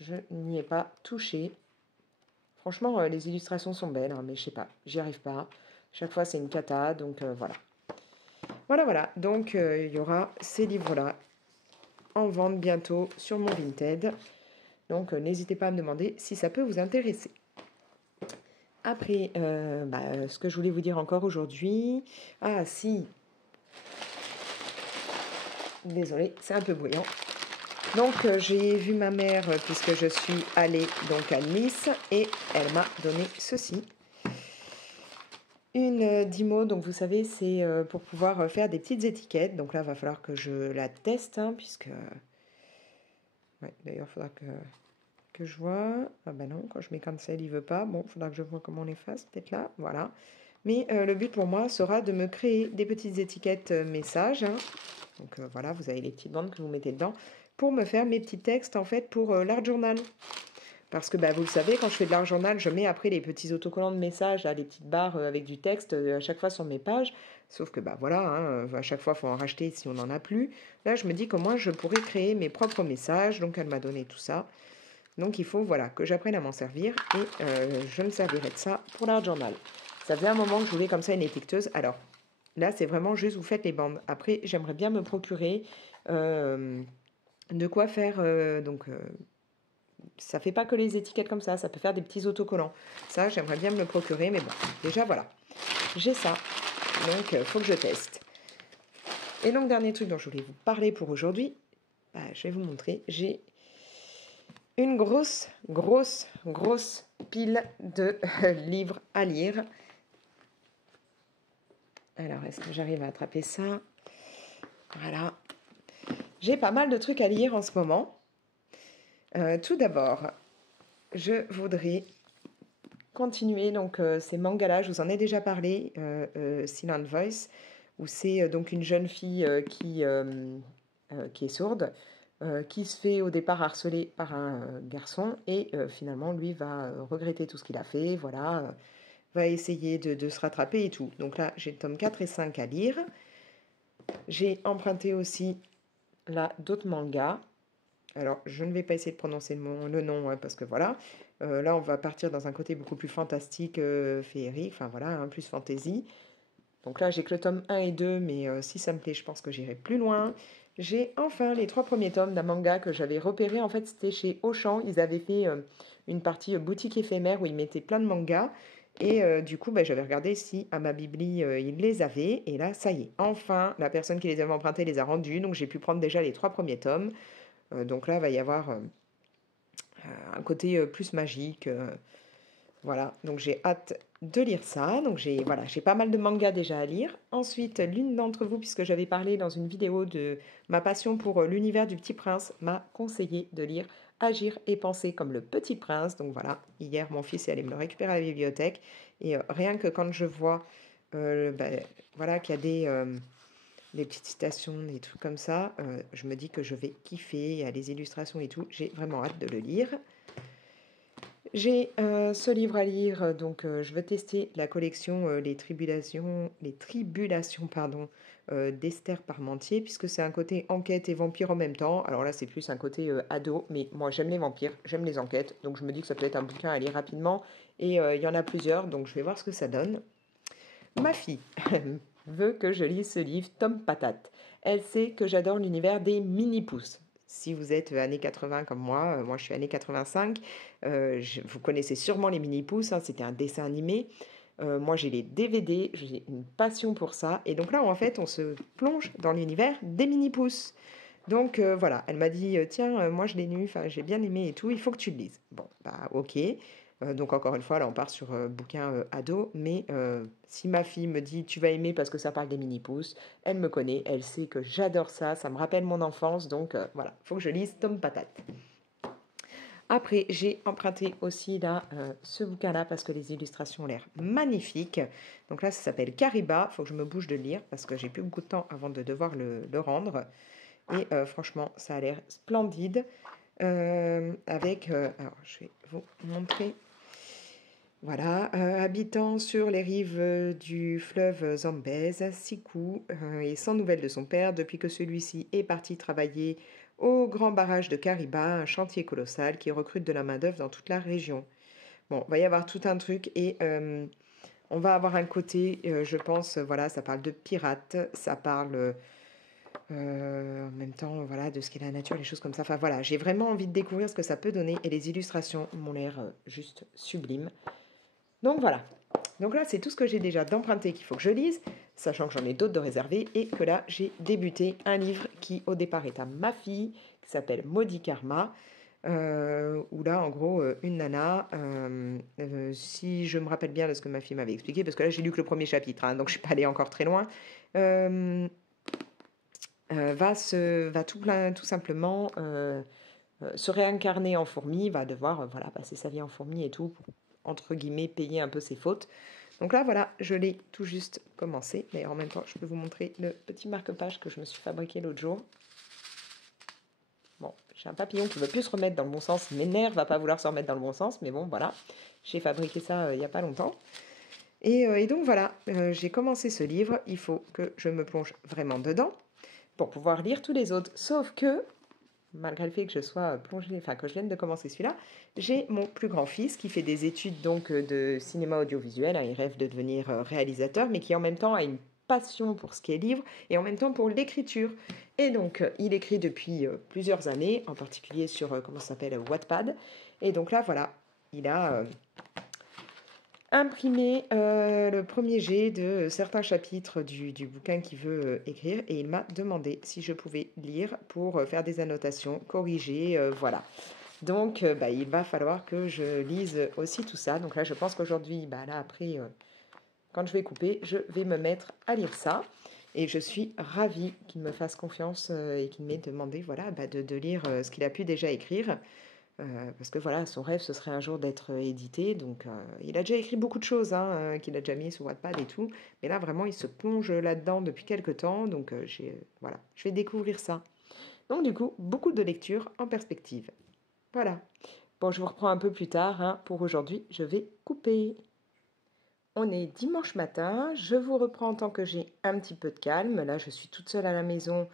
je n'y ai pas touché. Franchement, les illustrations sont belles, hein, mais je sais pas, j'y arrive pas. Chaque fois, c'est une cata, donc voilà. Voilà. Donc, il y aura ces livres-là en vente bientôt sur mon Vinted. Donc, n'hésitez pas à me demander si ça peut vous intéresser. Après, ce que je voulais vous dire encore aujourd'hui... Ah, si. Désolée, c'est un peu bruyant. Donc, j'ai vu ma mère puisque je suis allée donc à Nice et elle m'a donné ceci. Une Dymo, donc vous savez, c'est pour pouvoir faire des petites étiquettes. Donc là, il va falloir que je la teste, hein, puisque... Ouais, d'ailleurs, il faudra que je vois... Ah ben non, quand je mets cancel, il veut pas. Bon, il faudra que je vois comment on les fasse, peut-être là, voilà. Mais le but pour moi sera de me créer des petites étiquettes messages. Hein. Donc voilà, vous avez les petites bandes que vous mettez dedans pour me faire mes petits textes, en fait, pour l'art journal. Parce que vous le savez, quand je fais de l'art journal, je mets après les petits autocollants de messages, là, les petites barres avec du texte à chaque fois sur mes pages. Sauf que voilà, hein, à chaque fois, il faut en racheter si on n'en a plus. Là, je me dis que moi, je pourrais créer mes propres messages. Donc, elle m'a donné tout ça. Donc, il faut voilà, que j'apprenne à m'en servir. Et je me servirai de ça pour l'art journal. Ça faisait un moment que je voulais comme ça une étiqueteuse. Alors, là, c'est vraiment juste, vous faites les bandes. Après, j'aimerais bien me procurer de quoi faire... ça fait pas que les étiquettes comme ça peut faire des petits autocollants. Ça, j'aimerais bien me le procurer, mais bon, déjà voilà, j'ai ça, donc il faut que je teste. Et donc, dernier truc dont je voulais vous parler pour aujourd'hui, je vais vous montrer, j'ai une grosse pile de livres à lire. Alors, est-ce que j'arrive à attraper ça? Voilà. J'ai pas mal de trucs à lire en ce moment. Tout d'abord, je voudrais continuer donc ces mangas-là, je vous en ai déjà parlé, Silent Voice, où c'est donc une jeune fille qui est sourde, qui se fait au départ harceler par un garçon et finalement lui va regretter tout ce qu'il a fait, voilà, va essayer de se rattraper et tout. Donc là, j'ai le tome 4 et 5 à lire. J'ai emprunté aussi là d'autres mangas. Alors, je ne vais pas essayer de prononcer le nom, hein, parce que voilà. Là, on va partir dans un côté beaucoup plus fantastique, féerique, enfin voilà, hein, plus fantasy. Donc là, j'ai que le tome 1 et 2, mais si ça me plaît, je pense que j'irai plus loin. J'ai enfin les 3 premiers tomes d'un manga que j'avais repéré. En fait, c'était chez Auchan. Ils avaient fait une partie boutique éphémère où ils mettaient plein de mangas. Et du coup, j'avais regardé si à ma bibli, ils les avaient. Et là, ça y est. Enfin, la personne qui les avait empruntés les a rendus. Donc, j'ai pu prendre déjà les 3 premiers tomes. Donc là, il va y avoir un côté plus magique. Voilà, donc j'ai hâte de lire ça. Donc j'ai pas mal de mangas déjà à lire. Ensuite, l'une d'entre vous, puisque j'avais parlé dans une vidéo de ma passion pour l'univers du Petit Prince, m'a conseillé de lire Agir et penser comme le Petit Prince. Donc voilà, hier mon fils est allé me le récupérer à la bibliothèque. Et rien que quand je vois voilà, qu'il y a des petites citations, des trucs comme ça, je me dis que je vais kiffer. Il y a les illustrations et tout. J'ai vraiment hâte de le lire. J'ai ce livre à lire, donc je veux tester la collection Les Tribulations pardon, d'Esther Parmentier, puisque c'est un côté enquête et vampire en même temps. Alors là, c'est plus un côté ado, mais moi j'aime les vampires, j'aime les enquêtes, donc je me dis que ça peut être un bouquin à lire rapidement, et il y en a plusieurs, donc je vais voir ce que ça donne. Ma fille veut que je lise ce livre, Tom Patate. Elle sait que j'adore l'univers des mini-pousses. Si vous êtes années 80 comme moi je suis années 85, vous connaissez sûrement les mini-pousses, hein, c'était un dessin animé. Moi j'ai les DVD, j'ai une passion pour ça. Et donc là, en fait, on se plonge dans l'univers des mini-pousses. Donc voilà, elle m'a dit, tiens, moi je l'ai lu, j'ai bien aimé et tout, il faut que tu le lises. Bon, ok. Donc encore une fois, là on part sur bouquin ado, mais si ma fille me dit tu vas aimer parce que ça parle des mini-pousses, elle me connaît, elle sait que j'adore ça, ça me rappelle mon enfance, donc voilà, faut que je lise Tom Patate. Après, j'ai emprunté aussi là ce bouquin-là parce que les illustrations ont l'air magnifiques. Donc là, ça s'appelle Kariba. Il faut que je me bouge de le lire parce que j'ai plus beaucoup de temps avant de devoir le rendre. Et franchement, ça a l'air splendide. Alors, je vais vous montrer. Voilà, habitant sur les rives du fleuve Zambèze, Sikou est sans nouvelles de son père depuis que celui-ci est parti travailler au grand barrage de Kariba, un chantier colossal qui recrute de la main-d'œuvre dans toute la région. Bon, il va y avoir tout un truc et on va avoir un côté, je pense, voilà, ça parle de pirates, ça parle en même temps, voilà, de ce qu'est la nature, les choses comme ça. Enfin voilà, j'ai vraiment envie de découvrir ce que ça peut donner et les illustrations m'ont l'air juste sublimes. Donc voilà. Donc là, c'est tout ce que j'ai déjà d'emprunté qu'il faut que je lise, sachant que j'en ai d'autres de réservés et que là, j'ai débuté un livre qui, au départ, est à ma fille, qui s'appelle Maudit Karma, où là, en gros, une nana, si je me rappelle bien de ce que ma fille m'avait expliqué, parce que là, j'ai lu que le premier chapitre, hein, donc je ne suis pas allée encore très loin, va tout simplement se réincarner en fourmi, va devoir voilà, passer sa vie en fourmi et tout, pour, entre guillemets, payer un peu ses fautes. Donc là, voilà, je l'ai tout juste commencé. Mais en même temps, je peux vous montrer le petit marque-page que je me suis fabriqué l'autre jour. Bon, j'ai un papillon qui ne veut plus se remettre dans le bon sens. Mes nerfs ne va pas vouloir se remettre dans le bon sens. Mais bon, voilà, j'ai fabriqué ça il n'y a pas longtemps. Et donc voilà, j'ai commencé ce livre. Il faut que je me plonge vraiment dedans pour pouvoir lire tous les autres. Sauf que malgré le fait que je sois plongée, enfin que je vienne de commencer celui-là, j'ai mon plus grand fils qui fait des études donc de cinéma audiovisuel, hein, il rêve de devenir réalisateur, mais qui en même temps a une passion pour ce qui est livre et en même temps pour l'écriture. Et donc il écrit depuis plusieurs années, en particulier sur comment ça s'appelle Wattpad. Et donc là voilà, il a imprimer le premier jet de certains chapitres du bouquin qu'il veut écrire et il m'a demandé si je pouvais lire pour faire des annotations, corriger, voilà. Donc bah, il va falloir que je lise aussi tout ça. Donc là je pense qu'aujourd'hui, bah, là après, quand je vais couper, je vais me mettre à lire ça. Et je suis ravie qu'il me fasse confiance et qu'il m'ait demandé voilà, bah, de lire ce qu'il a pu déjà écrire. Parce que voilà, son rêve, ce serait un jour d'être édité. Donc, il a déjà écrit beaucoup de choses, hein, qu'il a déjà mis sur Wattpad et tout. Mais là, vraiment, il se plonge là-dedans depuis quelques temps. Donc, voilà, je vais découvrir ça. Donc, du coup, beaucoup de lectures en perspective. Voilà. Bon, je vous reprends un peu plus tard. Hein. Pour aujourd'hui, je vais couper. On est dimanche matin. Je vous reprends en tant que j'ai un petit peu de calme. Là, je suis toute seule à la maison.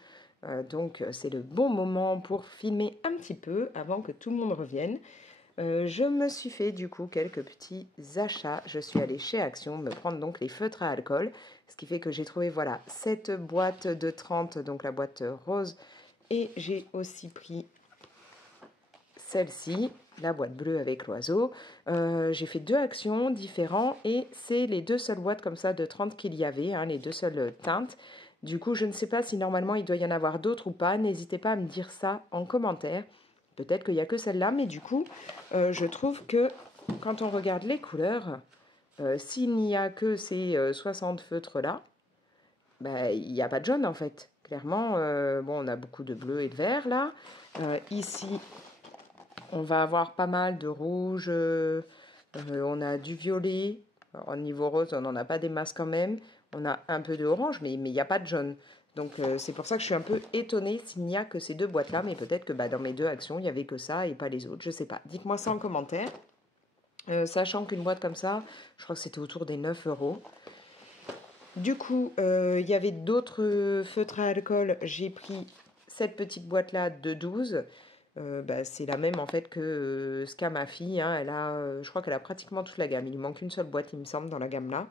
Donc c'est le bon moment pour filmer un petit peu avant que tout le monde revienne. Je me suis fait du coup quelques petits achats. Je suis allée chez Action me prendre donc les feutres à alcool. Ce qui fait que j'ai trouvé voilà cette boîte de 30, donc la boîte rose. Et j'ai aussi pris celle-ci, la boîte bleue avec l'oiseau. J'ai fait deux actions différentes et c'est les deux seules boîtes comme ça de 30 qu'il y avait, hein, les deux seules teintes. Du coup, je ne sais pas si normalement il doit y en avoir d'autres ou pas. N'hésitez pas à me dire ça en commentaire. Peut-être qu'il n'y a que celle-là, mais du coup, je trouve que quand on regarde les couleurs, s'il n'y a que ces 60 feutres-là, ben, il n'y a pas de jaune en fait. Clairement, bon, on a beaucoup de bleu et de vert là. Ici, on va avoir pas mal de rouge, on a du violet. Au niveau rose, on n'en a pas des masses quand même. On a un peu de orange, mais il n'y a pas de jaune. Donc c'est pour ça que je suis un peu étonnée s'il n'y a que ces deux boîtes-là. Mais peut-être que bah, dans mes deux actions, il n'y avait que ça et pas les autres. Je sais pas. Dites-moi ça en commentaire. Sachant qu'une boîte comme ça, je crois que c'était autour des 9 euros. Du coup, il y avait d'autres feutres à alcool. J'ai pris cette petite boîte-là de 12. Bah, c'est la même en fait que ce qu'a ma fille. Hein. Elle a, je crois qu'elle a pratiquement toute la gamme. Il lui manque une seule boîte, il me semble, dans la gamme là.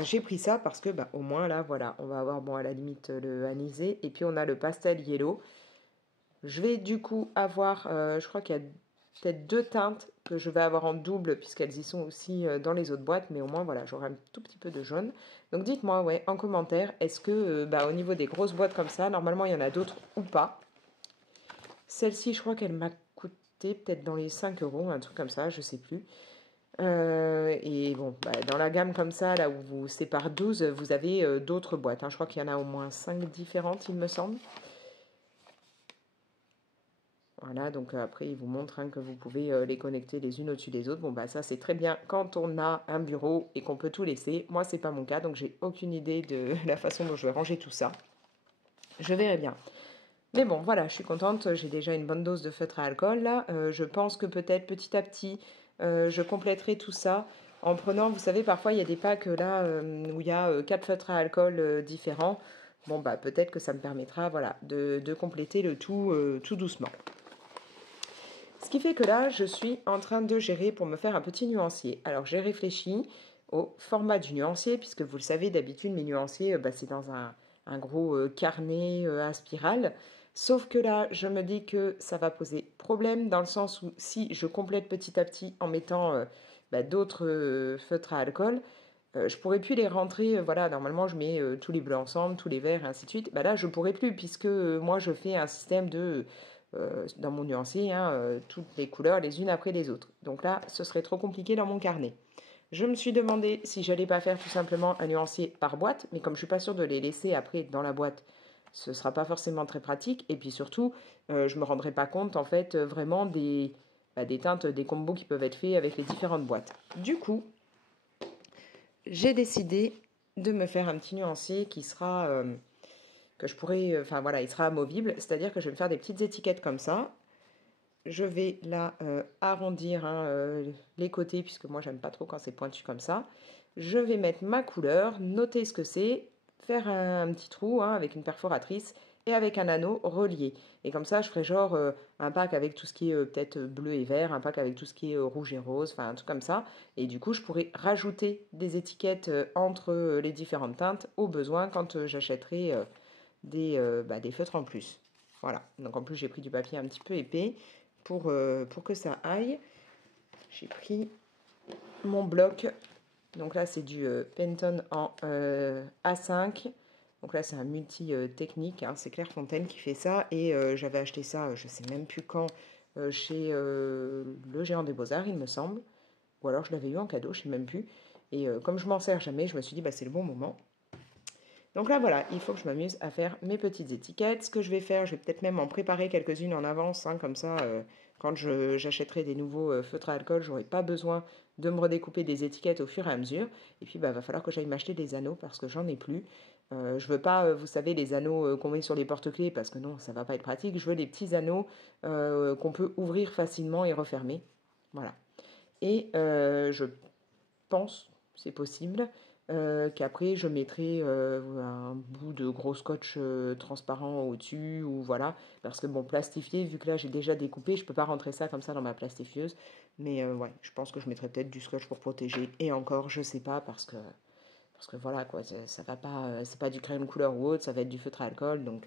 J'ai pris ça parce que bah, au moins là, voilà, on va avoir bon à la limite le anisé et puis on a le pastel yellow. Je vais du coup avoir, je crois qu'il y a peut-être deux teintes que je vais avoir en double puisqu'elles y sont aussi dans les autres boîtes, mais au moins voilà, j'aurai un tout petit peu de jaune. Donc dites-moi ouais, en commentaire, est-ce que bah, au niveau des grosses boîtes comme ça, normalement il y en a d'autres ou pas. Celle-ci, je crois qu'elle m'a coûté peut-être dans les 5 euros, un truc comme ça, je sais plus. Et bon, bah, dans la gamme comme ça, là où c'est par 12, vous avez d'autres boîtes. Hein. Je crois qu'il y en a au moins 5 différentes, il me semble. Voilà, donc après, il vous montre hein, que vous pouvez les connecter les unes au-dessus des autres. Bon, bah ça, c'est très bien quand on a un bureau et qu'on peut tout laisser. Moi, c'est pas mon cas, donc j'ai aucune idée de la façon dont je vais ranger tout ça. Je verrai bien. Mais bon, voilà, je suis contente. J'ai déjà une bonne dose de feutre à alcool là. Je pense que peut-être petit à petit, je compléterai tout ça en prenant, vous savez, parfois il y a des packs là où il y a 4 feutres à alcool différents. Bon, bah peut-être que ça me permettra, voilà, de compléter le tout tout doucement. Ce qui fait que là, je suis en train de gérer pour me faire un petit nuancier. Alors, j'ai réfléchi au format du nuancier, puisque vous le savez, d'habitude, mes nuanciers, bah, c'est dans un gros carnet à spirale. Sauf que là, je me dis que ça va poser problème dans le sens où si je complète petit à petit en mettant bah, d'autres feutres à alcool, je pourrais plus les rentrer. Voilà, normalement, je mets tous les bleus ensemble, tous les verts, et ainsi de suite. Bah là, je pourrais plus, puisque moi, je fais un système de dans mon nuancier, hein, toutes les couleurs les unes après les autres. Donc là, ce serait trop compliqué dans mon carnet. Je me suis demandé si j'allais pas faire tout simplement un nuancier par boîte, mais comme je suis pas sûre de les laisser après dans la boîte, ce sera pas forcément très pratique. Et puis surtout, je me rendrai pas compte en fait vraiment des teintes, des combos qui peuvent être faits avec les différentes boîtes. Du coup, j'ai décidé de me faire un petit nuancier qui sera que je pourrais, enfin voilà, il sera amovible, c'est-à-dire que je vais me faire des petites étiquettes comme ça. Je vais là arrondir hein, les côtés, puisque moi j'aime pas trop quand c'est pointu comme ça. Je vais mettre ma couleur, noter ce que c'est, faire un petit trou hein, avec une perforatrice et avec un anneau relié. Et comme ça, je ferai genre un pack avec tout ce qui est peut-être bleu et vert, un pack avec tout ce qui est rouge et rose, enfin un truc comme ça. Et du coup, je pourrais rajouter des étiquettes entre les différentes teintes au besoin quand j'achèterai des feutres en plus. Voilà, donc en plus j'ai pris du papier un petit peu épais pour que ça aille. J'ai pris mon bloc, donc là c'est du Penton en A5. Donc là c'est un multi-technique, hein, c'est Clairefontaine qui fait ça. Et j'avais acheté ça, je sais même plus quand, chez le Géant des Beaux-Arts il me semble. Ou alors je l'avais eu en cadeau, je sais même plus. Et comme je m'en sers jamais, je me suis dit bah c'est le bon moment. Donc là, voilà, il faut que je m'amuse à faire mes petites étiquettes. Ce que je vais faire, je vais peut-être même en préparer quelques-unes en avance, hein, comme ça, quand j'achèterai des nouveaux feutres à alcool, j'aurai pas besoin de me redécouper des étiquettes au fur et à mesure. Et puis, bah, va falloir que j'aille m'acheter des anneaux parce que j'en ai plus. Je veux pas, vous savez, les anneaux qu'on met sur les porte-clés parce que non, ça va pas être pratique. Je veux les petits anneaux qu'on peut ouvrir facilement et refermer. Voilà. Et je pense, c'est possible, qu'après je mettrai un bout de gros scotch transparent au-dessus, ou voilà, parce que bon, plastifié, vu que là j'ai déjà découpé, je peux pas rentrer ça comme ça dans ma plastifieuse, mais ouais, je pense que je mettrai peut-être du scotch pour protéger, et encore, je sais pas, parce que voilà, quoi, ça va pas, c'est pas du crème couleur ou autre, ça va être du feutre à alcool, donc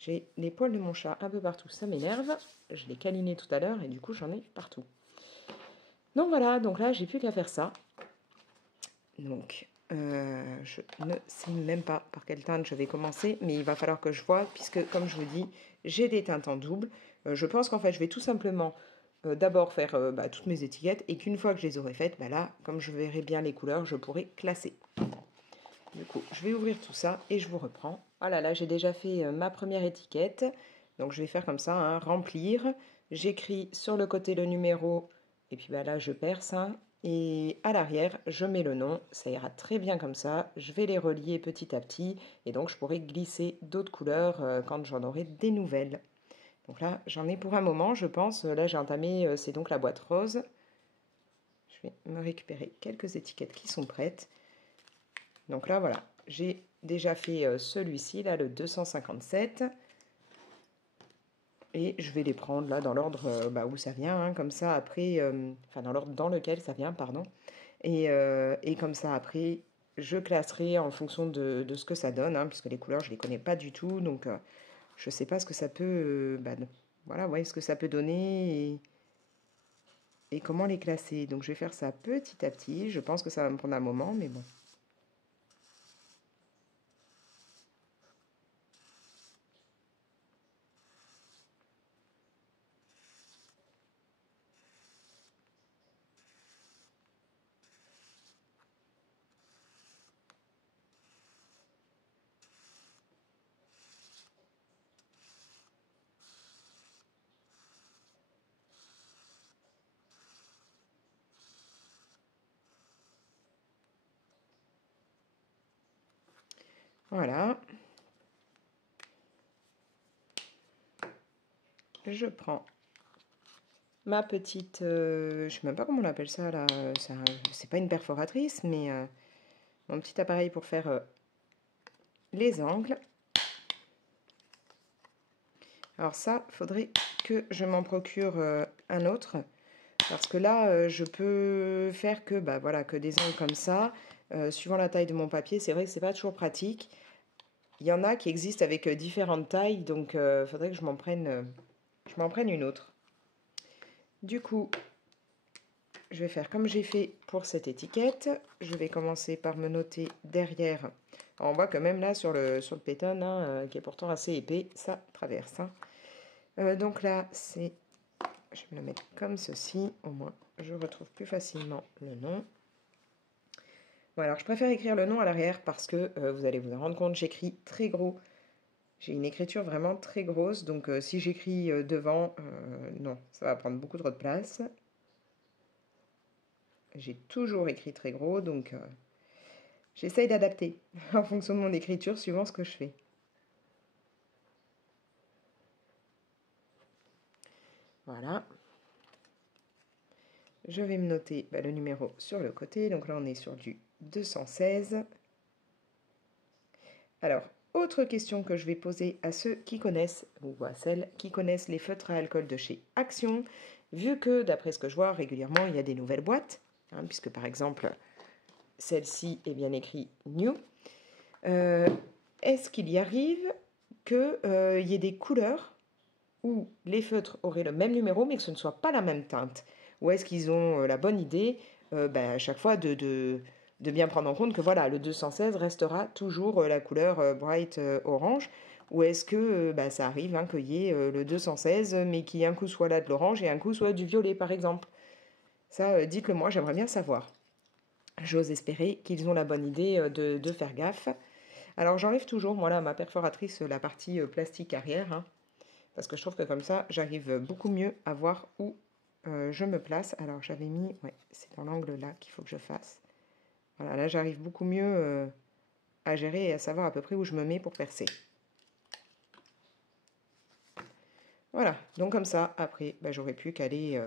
j'ai les poils de mon chat un peu partout, ça m'énerve, je l'ai câliné tout à l'heure, et du coup j'en ai partout. Donc voilà, donc là j'ai plus qu'à faire ça. Donc, je ne sais même pas par quelle teinte je vais commencer, mais il va falloir que je vois, puisque comme je vous dis, j'ai des teintes en double. Je pense qu'en fait, je vais tout simplement d'abord faire bah, toutes mes étiquettes, et qu'une fois que je les aurai faites, bah là, comme je verrai bien les couleurs, je pourrai classer. Du coup, je vais ouvrir tout ça et je vous reprends. Voilà, là, j'ai déjà fait ma première étiquette. Donc, je vais faire comme ça, hein, remplir. J'écris sur le côté le numéro, et puis bah, là, je perce, hein. Et à l'arrière, je mets le nom. Ça ira très bien comme ça. Je vais les relier petit à petit. Et donc, je pourrai glisser d'autres couleurs quand j'en aurai des nouvelles. Donc là, j'en ai pour un moment, je pense. Là, j'ai entamé, c'est donc la boîte rose. Je vais me récupérer quelques étiquettes qui sont prêtes. Donc là, voilà, j'ai déjà fait celui-ci, là, le 257. Et je vais les prendre là dans l'ordre bah, où ça vient, hein, comme ça après, enfin dans l'ordre dans lequel ça vient, pardon. Et comme ça après, je classerai en fonction de ce que ça donne, hein, puisque les couleurs, je ne les connais pas du tout. Donc je ne sais pas ce que ça peut, bah, voilà, ouais, ce que ça peut donner et comment les classer. Donc je vais faire ça petit à petit. Je pense que ça va me prendre un moment, mais bon. Voilà. Je prends ma petite, je sais même pas comment on appelle ça là, c'est pas une perforatrice, mais mon petit appareil pour faire les angles. Alors ça, faudrait que je m'en procure un autre, parce que là, je peux faire que, bah, voilà, que des angles comme ça, suivant la taille de mon papier. C'est vrai que c'est pas toujours pratique. Il y en a qui existent avec différentes tailles, donc il faudrait que je m'en prenne une autre. Du coup, je vais faire comme j'ai fait pour cette étiquette. Je vais commencer par me noter derrière. Alors, on voit que même là, sur le pétone, hein, qui est pourtant assez épais, ça traverse. Hein. Donc là, c'est... Je vais me le mettre comme ceci. Au moins, je retrouve plus facilement le nom. Voilà, alors je préfère écrire le nom à l'arrière parce que vous allez vous en rendre compte, j'écris très gros. J'ai une écriture vraiment très grosse, donc si j'écris devant, non, ça va prendre beaucoup trop de place. J'ai toujours écrit très gros, donc j'essaye d'adapter en fonction de mon écriture, suivant ce que je fais. Voilà. Je vais me noter le numéro sur le côté, donc là on est sur du 216. Alors, autre question que je vais poser à ceux qui connaissent, ou à celles qui connaissent les feutres à alcool de chez Action, vu que, d'après ce que je vois, régulièrement, il y a des nouvelles boîtes, hein, puisque par exemple, celle-ci est bien écrit New. Est-ce qu'il y arrive qu'il y ait des couleurs où les feutres auraient le même numéro, mais que ce ne soit pas la même teinte? Ou est-ce qu'ils ont la bonne idée, à chaque fois, de bien prendre en compte que voilà, le 216 restera toujours la couleur bright orange? Ou est-ce que ça arrive qu'il y ait le 216, mais qu'il y ait un coup soit là de l'orange et un coup soit du violet, par exemple? Ça, dites-le moi, j'aimerais bien savoir. J'ose espérer qu'ils ont la bonne idée de faire gaffe. Alors j'enlève toujours, moi là, ma perforatrice, la partie plastique arrière, hein, parce que je trouve que comme ça, j'arrive beaucoup mieux à voir où je me place. Alors j'avais mis, ouais, c'est dans l'angle là qu'il faut que je fasse. Voilà, là j'arrive beaucoup mieux à gérer et à savoir à peu près où je me mets pour percer. Voilà, donc comme ça, après, j'aurai plus qu'à aller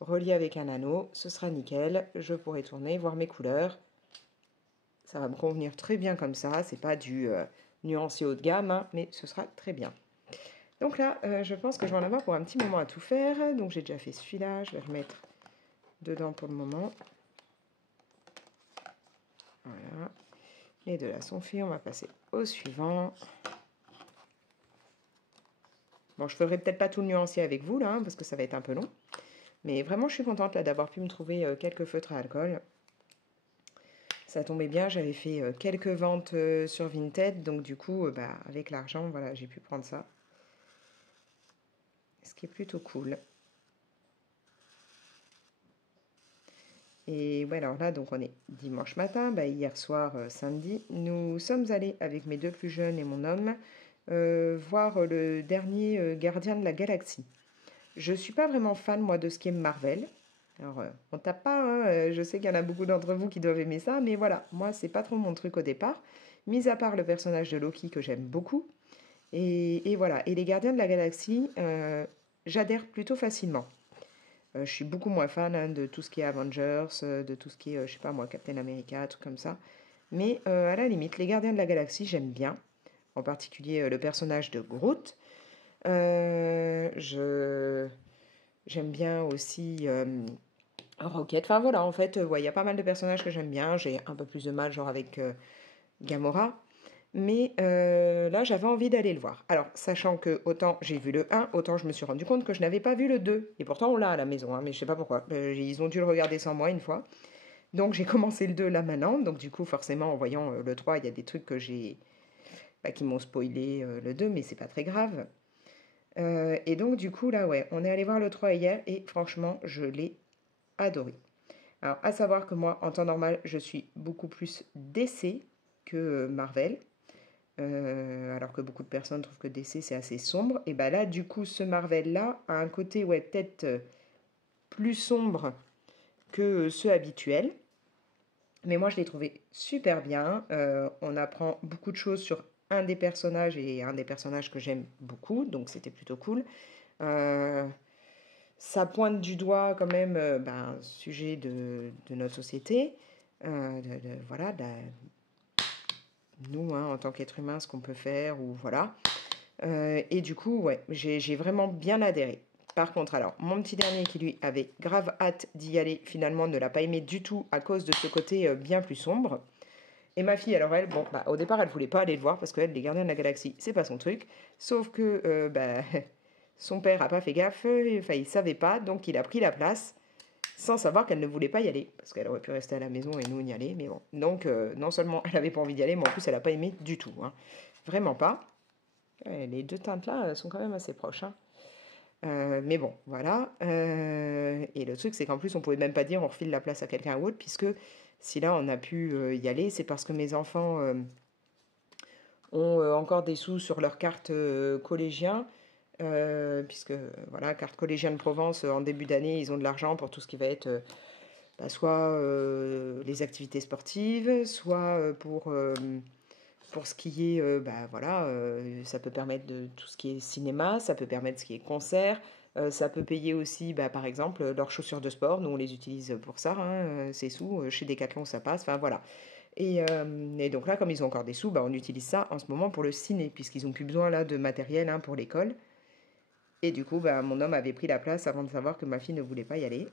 relier avec un anneau. Ce sera nickel, je pourrai tourner, voir mes couleurs. Ça va me convenir très bien comme ça, c'est pas du nuancier haut de gamme, hein, mais ce sera très bien. Donc là, je pense que je vais en avoir pour un petit moment à tout faire. Donc j'ai déjà fait celui-là, je vais remettre dedans pour le moment. Voilà. Les deux là sont faits, on va passer au suivant. Bon, je ferai peut-être pas tout le nuancier avec vous là, hein, parce que ça va être un peu long. Mais vraiment, je suis contente là d'avoir pu me trouver quelques feutres à alcool. Ça tombait bien, j'avais fait quelques ventes sur Vinted, donc du coup, avec l'argent, voilà, j'ai pu prendre ça. Ce qui est plutôt cool. Et ouais, alors là, donc on est dimanche matin, hier soir, samedi, nous sommes allés avec mes deux plus jeunes et mon homme voir le dernier Gardien de la Galaxie. Je suis pas vraiment fan, moi, de ce qui est Marvel. Alors, on tape pas, hein, je sais qu'il y en a beaucoup d'entre vous qui doivent aimer ça, mais voilà, moi, c'est pas trop mon truc au départ, mis à part le personnage de Loki que j'aime beaucoup. Et voilà, et les Gardiens de la Galaxie, j'adhère plutôt facilement. Je suis beaucoup moins fan de tout ce qui est Avengers, de tout ce qui est, je sais pas moi, Captain America, trucs comme ça. Mais à la limite, les Gardiens de la Galaxie, j'aime bien. En particulier le personnage de Groot. J'aime bien aussi Rocket. Enfin voilà, en fait, ouais, il y a pas mal de personnages que j'aime bien. J'ai un peu plus de mal, genre avec Gamora. Mais là, j'avais envie d'aller le voir. Alors, sachant que autant j'ai vu le 1, autant je me suis rendu compte que je n'avais pas vu le 2. Et pourtant, on l'a à la maison, hein, mais je sais pas pourquoi. Ils ont dû le regarder sans moi une fois. Donc, j'ai commencé le 2 là maintenant. Donc, du coup, forcément, en voyant le 3, il y a des trucs que qui m'ont spoilé le 2, mais c'est pas très grave. Et donc, du coup, là, ouais, on est allé voir le 3 hier et franchement, je l'ai adoré. Alors, à savoir que moi, en temps normal, je suis beaucoup plus DC que Marvel. Alors que beaucoup de personnes trouvent que DC c'est assez sombre. Et là, du coup, ce Marvel-là a un côté, ouais, peut-être plus sombre que ceux habituels. Mais moi, je l'ai trouvé super bien. On apprend beaucoup de choses sur un des personnages et un des personnages que j'aime beaucoup, donc c'était plutôt cool. Euh, Ça pointe du doigt quand même ben, un sujet de notre société, voilà, nous, hein, en tant qu'être humain, ce qu'on peut faire, ou voilà. Et du coup, ouais, j'ai vraiment bien adhéré. Par contre, alors, mon petit dernier qui lui avait grave hâte d'y aller, finalement ne l'a pas aimé du tout à cause de ce côté bien plus sombre. Et ma fille, alors elle, bon, bah, au départ, elle voulait pas aller le voir parce qu'elle, les Gardiens de la Galaxie, c'est pas son truc. Sauf que bah, son père a pas fait gaffe, enfin, il savait pas, donc il a pris la place sans savoir qu'elle ne voulait pas y aller. Parce qu'elle aurait pu rester à la maison et nous y aller, mais bon. Donc, non seulement elle avait pas envie d'y aller, mais en plus, elle a pas aimé du tout, hein. Vraiment pas. Les deux teintes-là sont quand même assez proches, hein. Mais bon, voilà. Et le truc, c'est qu'en plus, on pouvait même pas dire on refile la place à quelqu'un ou autre, puisque si là on a pu y aller, c'est parce que mes enfants ont encore des sous sur leur carte collégien, puisque voilà, carte collégien de Provence, en début d'année, ils ont de l'argent pour tout ce qui va être bah, soit les activités sportives, soit pour ce qui est, bah, voilà, ça peut permettre de tout ce qui est cinéma, ça peut permettre ce qui est concert, ça peut payer aussi, bah, par exemple, leurs chaussures de sport. Nous, on les utilise pour ça, hein, ces sous. Chez Decathlon, ça passe. Enfin, voilà. Et donc là, comme ils ont encore des sous, bah, on utilise ça en ce moment pour le ciné, puisqu'ils n'ont plus besoin là de matériel hein, pour l'école. Et du coup, bah, mon homme avait pris la place avant de savoir que ma fille ne voulait pas y aller.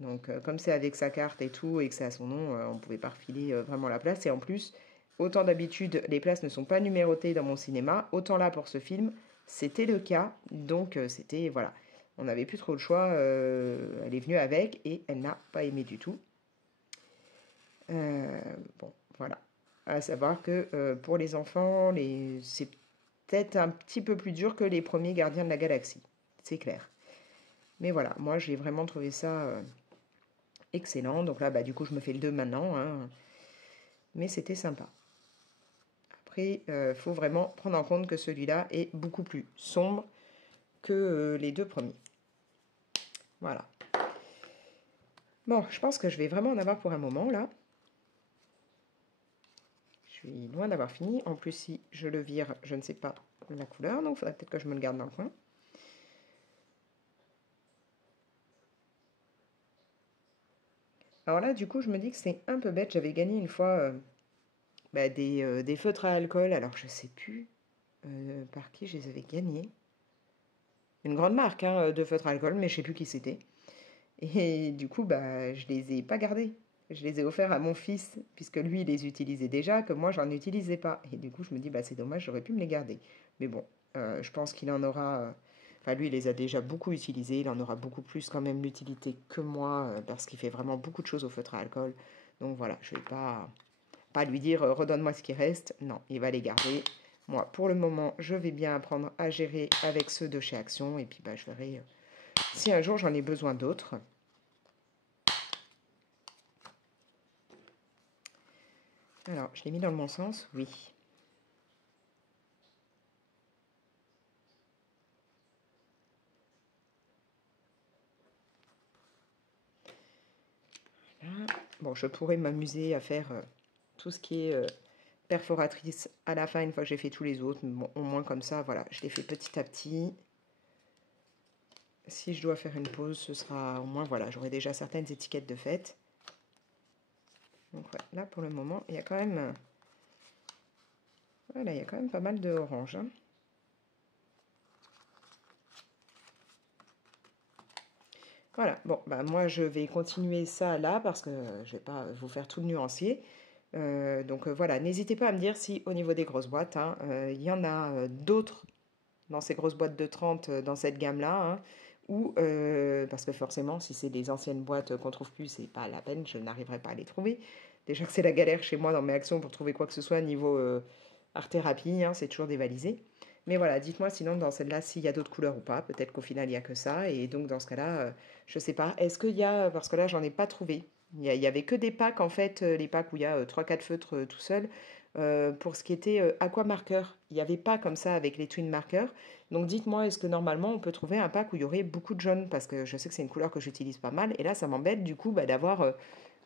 Donc, comme c'est avec sa carte et tout, et que c'est à son nom, on ne pouvait pas refiler vraiment la place. Et en plus, autant d'habitude, les places ne sont pas numérotées dans mon cinéma, autant là pour ce film, c'était le cas. Donc, c'était, voilà, on n'avait plus trop le choix. Elle est venue avec et elle n'a pas aimé du tout. Euh, bon, voilà. À savoir que pour les enfants, c'est peut-être un petit peu plus dur que les premiers Gardiens de la Galaxie. C'est clair. Mais voilà, moi j'ai vraiment trouvé ça excellent. Donc là, bah, du coup, je me fais le 2 maintenant, hein. Mais c'était sympa. Après, il faut vraiment prendre en compte que celui-là est beaucoup plus sombre que les deux premiers. Voilà. Bon, je pense que je vais vraiment en avoir pour un moment là. Je suis loin d'avoir fini. En plus, si je le vire, je ne sais pas la couleur. Donc, il faudrait peut-être que je me le garde dans le coin. Alors là, du coup, je me dis que c'est un peu bête. J'avais gagné une fois bah, des feutres à alcool. Alors, je sais plus par qui je les avais gagnés. Une grande marque hein, de feutres à alcool, mais je sais plus qui c'était. Et du coup, bah, je les ai pas gardés. Je les ai offerts à mon fils, puisque lui, il les utilisait déjà, que moi, j'en utilisais pas. Et du coup, je me dis, bah, c'est dommage, j'aurais pu me les garder. Mais bon, je pense qu'il en aura. Enfin, lui, il les a déjà beaucoup utilisés. Il en aura beaucoup plus quand même l'utilité que moi, parce qu'il fait vraiment beaucoup de choses au feutre à alcool. Donc voilà, je vais pas lui dire, redonne-moi ce qui reste. Non, il va les garder. Moi, pour le moment, je vais bien apprendre à gérer avec ceux de chez Action. Et puis, bah, je verrai si un jour j'en ai besoin d'autres. Alors, je l'ai mis dans le bon sens, oui. Là. Bon, je pourrais m'amuser à faire tout ce qui est perforatrice à la fin, une fois que j'ai fait tous les autres. Mais bon, au moins comme ça, voilà, je les fais petit à petit. Si je dois faire une pause, ce sera au moins, voilà, j'aurai déjà certaines étiquettes de fête. Donc ouais, là, pour le moment, il y a quand même... voilà, il y a quand même pas mal de orange, hein. Voilà, bon, bah moi je vais continuer ça là parce que je vais pas vous faire tout le nuancier. Donc voilà, n'hésitez pas à me dire si au niveau des grosses boîtes, hein, il y en a d'autres dans ces grosses boîtes de 30 dans cette gamme-là, hein, ou parce que forcément, si c'est des anciennes boîtes qu'on trouve plus, c'est pas la peine, je n'arriverai pas à les trouver. Déjà que c'est la galère chez moi dans mes actions pour trouver quoi que ce soit niveau art-thérapie, hein, c'est toujours dévalisé. Mais voilà, dites-moi sinon dans celle-là s'il y a d'autres couleurs ou pas. Peut-être qu'au final il n'y a que ça. Et donc dans ce cas-là, je sais pas. Est-ce qu'il y a, parce que là j'en ai pas trouvé. Il y avait que des packs en fait, les packs où il y a 3-4 feutres tout seul. Pour ce qui était aqua marker, il n'y avait pas comme ça avec les twin markers. Donc dites-moi, est-ce que normalement on peut trouver un pack où il y aurait beaucoup de jaune? Parce que je sais que c'est une couleur que j'utilise pas mal. Et là ça m'embête du coup bah, d'avoir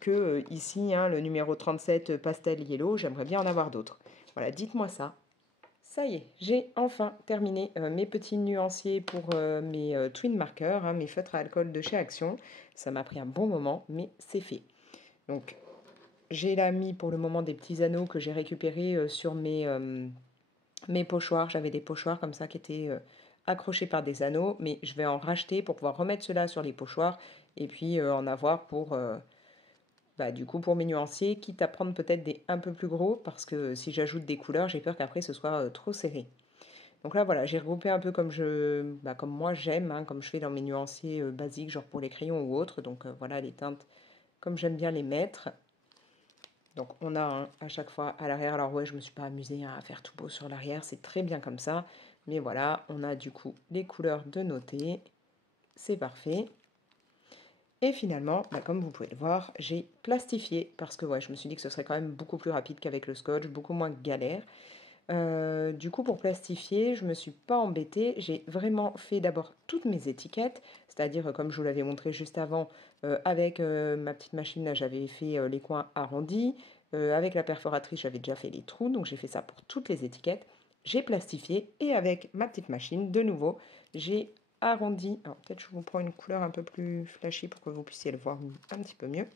que ici, hein, le numéro 37 pastel yellow, j'aimerais bien en avoir d'autres. Voilà, dites-moi ça. Ça y est, j'ai enfin terminé mes petits nuanciers pour mes twin markers, hein, mes feutres à alcool de chez Action. Ça m'a pris un bon moment, mais c'est fait. Donc, j'ai là mis pour le moment des petits anneaux que j'ai récupérés sur mes pochoirs. J'avais des pochoirs comme ça qui étaient accrochés par des anneaux, mais je vais en racheter pour pouvoir remettre cela sur les pochoirs et puis en avoir pour, du coup, pour mes nuanciers, quitte à prendre peut-être des un peu plus gros, parce que si j'ajoute des couleurs, j'ai peur qu'après ce soit trop serré. Donc là, voilà, j'ai regroupé un peu comme moi j'aime, hein, comme je fais dans mes nuanciers basiques, genre pour les crayons ou autres. Donc voilà, les teintes comme j'aime bien les mettre. Donc on a à chaque fois à l'arrière. Alors ouais, je me suis pas amusée à faire tout beau sur l'arrière, c'est très bien comme ça. Mais voilà, on a du coup les couleurs de noter. C'est parfait. Et finalement, comme vous pouvez le voir, j'ai plastifié parce que ouais, je me suis dit que ce serait quand même beaucoup plus rapide qu'avec le scotch, beaucoup moins galère. Du coup, pour plastifier, je ne me suis pas embêtée. J'ai vraiment fait d'abord toutes mes étiquettes, c'est-à-dire, comme je vous l'avais montré juste avant, avec ma petite machine, là, j'avais fait les coins arrondis. Avec la perforatrice, j'avais déjà fait les trous, donc j'ai fait ça pour toutes les étiquettes. J'ai plastifié et avec ma petite machine, de nouveau, j'ai arrondi. Alors, peut-être je vous prends une couleur un peu plus flashy pour que vous puissiez le voir un petit peu mieux.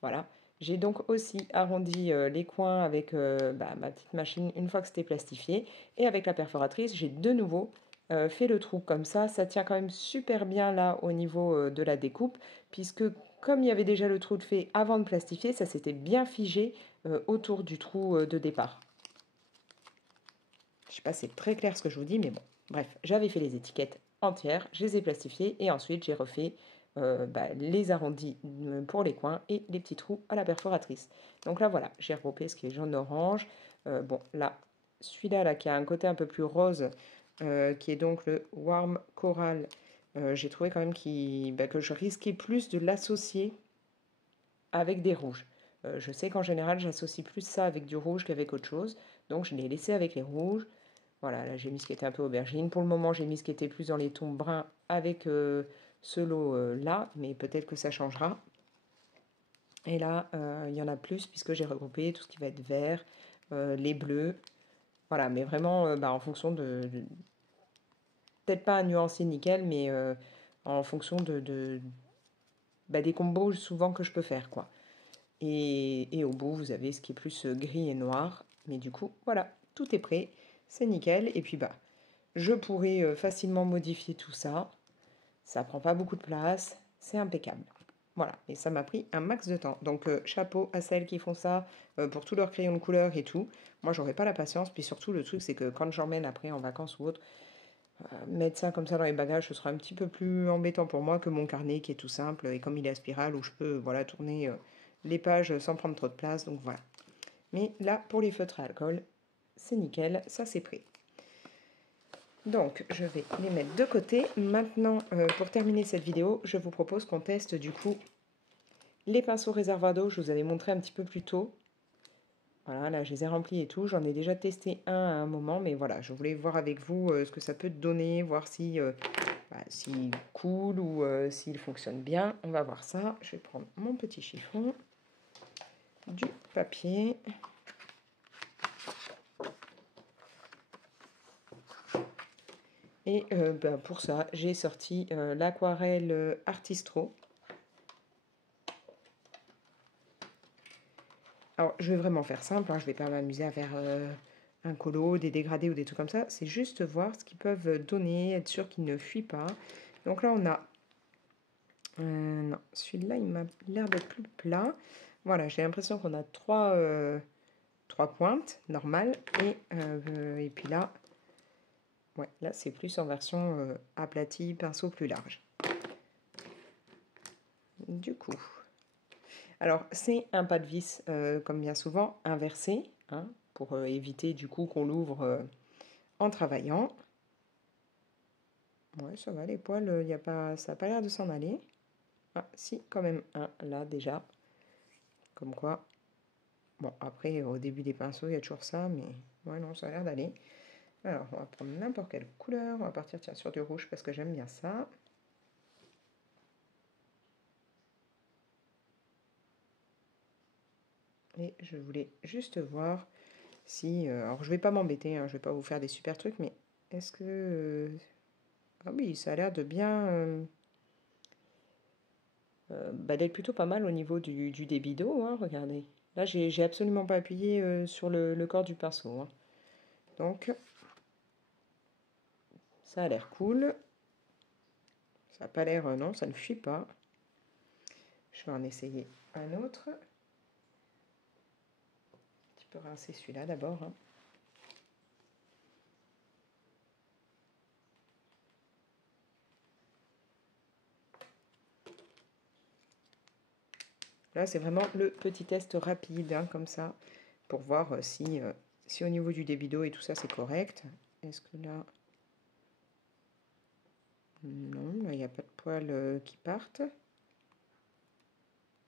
Voilà. J'ai donc aussi arrondi les coins avec ma petite machine une fois que c'était plastifié. Et avec la perforatrice, j'ai de nouveau fait le trou comme ça. Ça tient quand même super bien là au niveau de la découpe, puisque comme il y avait déjà le trou de fait avant de plastifier, ça s'était bien figé autour du trou de départ. Je ne sais pas si c'est très clair ce que je vous dis, mais bon. Bref, j'avais fait les étiquettes entières, je les ai plastifiées et ensuite j'ai refait les arrondis pour les coins et les petits trous à la perforatrice. Donc là voilà, j'ai regroupé ce qui est jaune-orange. Bon là, celui-là là, qui a un côté un peu plus rose, qui est donc le Warm Coral, j'ai trouvé quand même que je risquais plus de l'associer avec des rouges. Je sais qu'en général j'associe plus ça avec du rouge qu'avec autre chose, donc je l'ai laissé avec les rouges. Voilà, là j'ai mis ce qui était un peu aubergine. Pour le moment, j'ai mis ce qui était plus dans les tons bruns avec ce lot-là, mais peut-être que ça changera. Et là, il y en a plus puisque j'ai regroupé tout ce qui va être vert, les bleus. Voilà, mais vraiment en fonction peut-être pas un nuancier nickel, mais en fonction des combos souvent que je peux faire, quoi. Et au bout, vous avez ce qui est plus gris et noir. Mais du coup, voilà, tout est prêt, c'est nickel. Et puis je pourrais facilement modifier tout ça. Ça prend pas beaucoup de place, c'est impeccable. Voilà, et ça m'a pris un max de temps. Donc chapeau à celles qui font ça pour tous leurs crayons de couleur et tout. Moi, j'aurais pas la patience. Puis surtout, le truc, c'est que quand j'emmène après en vacances ou autre, mettre ça comme ça dans les bagages, ce sera un petit peu plus embêtant pour moi que mon carnet qui est tout simple et comme il est à spirale où je peux voilà, tourner les pages sans prendre trop de place. Donc voilà. Mais là, pour les feutres à alcool, c'est nickel, ça c'est prêt. Donc, je vais les mettre de côté. Maintenant, pour terminer cette vidéo, je vous propose qu'on teste du coup les pinceaux réservoirs d'eau. Je vous avais montré un petit peu plus tôt. Voilà, là, je les ai remplis et tout. J'en ai déjà testé un à un moment, mais voilà, je voulais voir avec vous ce que ça peut donner, voir si, s'il coule ou s'il fonctionne bien. On va voir ça. Je vais prendre mon petit chiffon, du papier. Et pour ça, j'ai sorti l'aquarelle Artistro. Alors, je vais vraiment faire simple, hein, je ne vais pas m'amuser à faire un colo, des dégradés ou des trucs comme ça. C'est juste voir ce qu'ils peuvent donner, être sûr qu'ils ne fuient pas. Donc là, on a... non, celui-là, il m'a l'air d'être plus plat. Voilà, j'ai l'impression qu'on a trois pointes normales. Et puis là, ouais, là, c'est plus en version aplatie, pinceau plus large. Du coup... Alors, c'est un pas de vis, comme bien souvent, inversé, hein, pour éviter du coup qu'on l'ouvre en travaillant. Ouais, ça va, les poils, y a pas, ça n'a pas l'air de s'en aller. Ah, si, quand même un, là, déjà. Comme quoi. Bon, après, au début des pinceaux, il y a toujours ça, mais ouais, non, ça a l'air d'aller. Alors, on va prendre n'importe quelle couleur. On va partir, tiens, sur du rouge, parce que j'aime bien ça. Et je voulais juste voir si... alors, je vais pas m'embêter, hein, je vais pas vous faire des super trucs, mais est-ce que... ah oui, ça a l'air de bien... bah, d'être plutôt pas mal au niveau du débit d'eau, hein, regardez. Là, j'ai absolument pas appuyé sur le corps du pinceau, hein. Donc, ça a l'air cool. Ça n'a pas l'air... non, ça ne fuit pas. Je vais en essayer un autre. Un petit peu rincer celui-là d'abord, hein. Là, c'est vraiment le petit test rapide, hein, comme ça, pour voir si au niveau du débit d'eau et tout ça, c'est correct. Est-ce que là... Non, là, il n'y a pas de poils qui partent.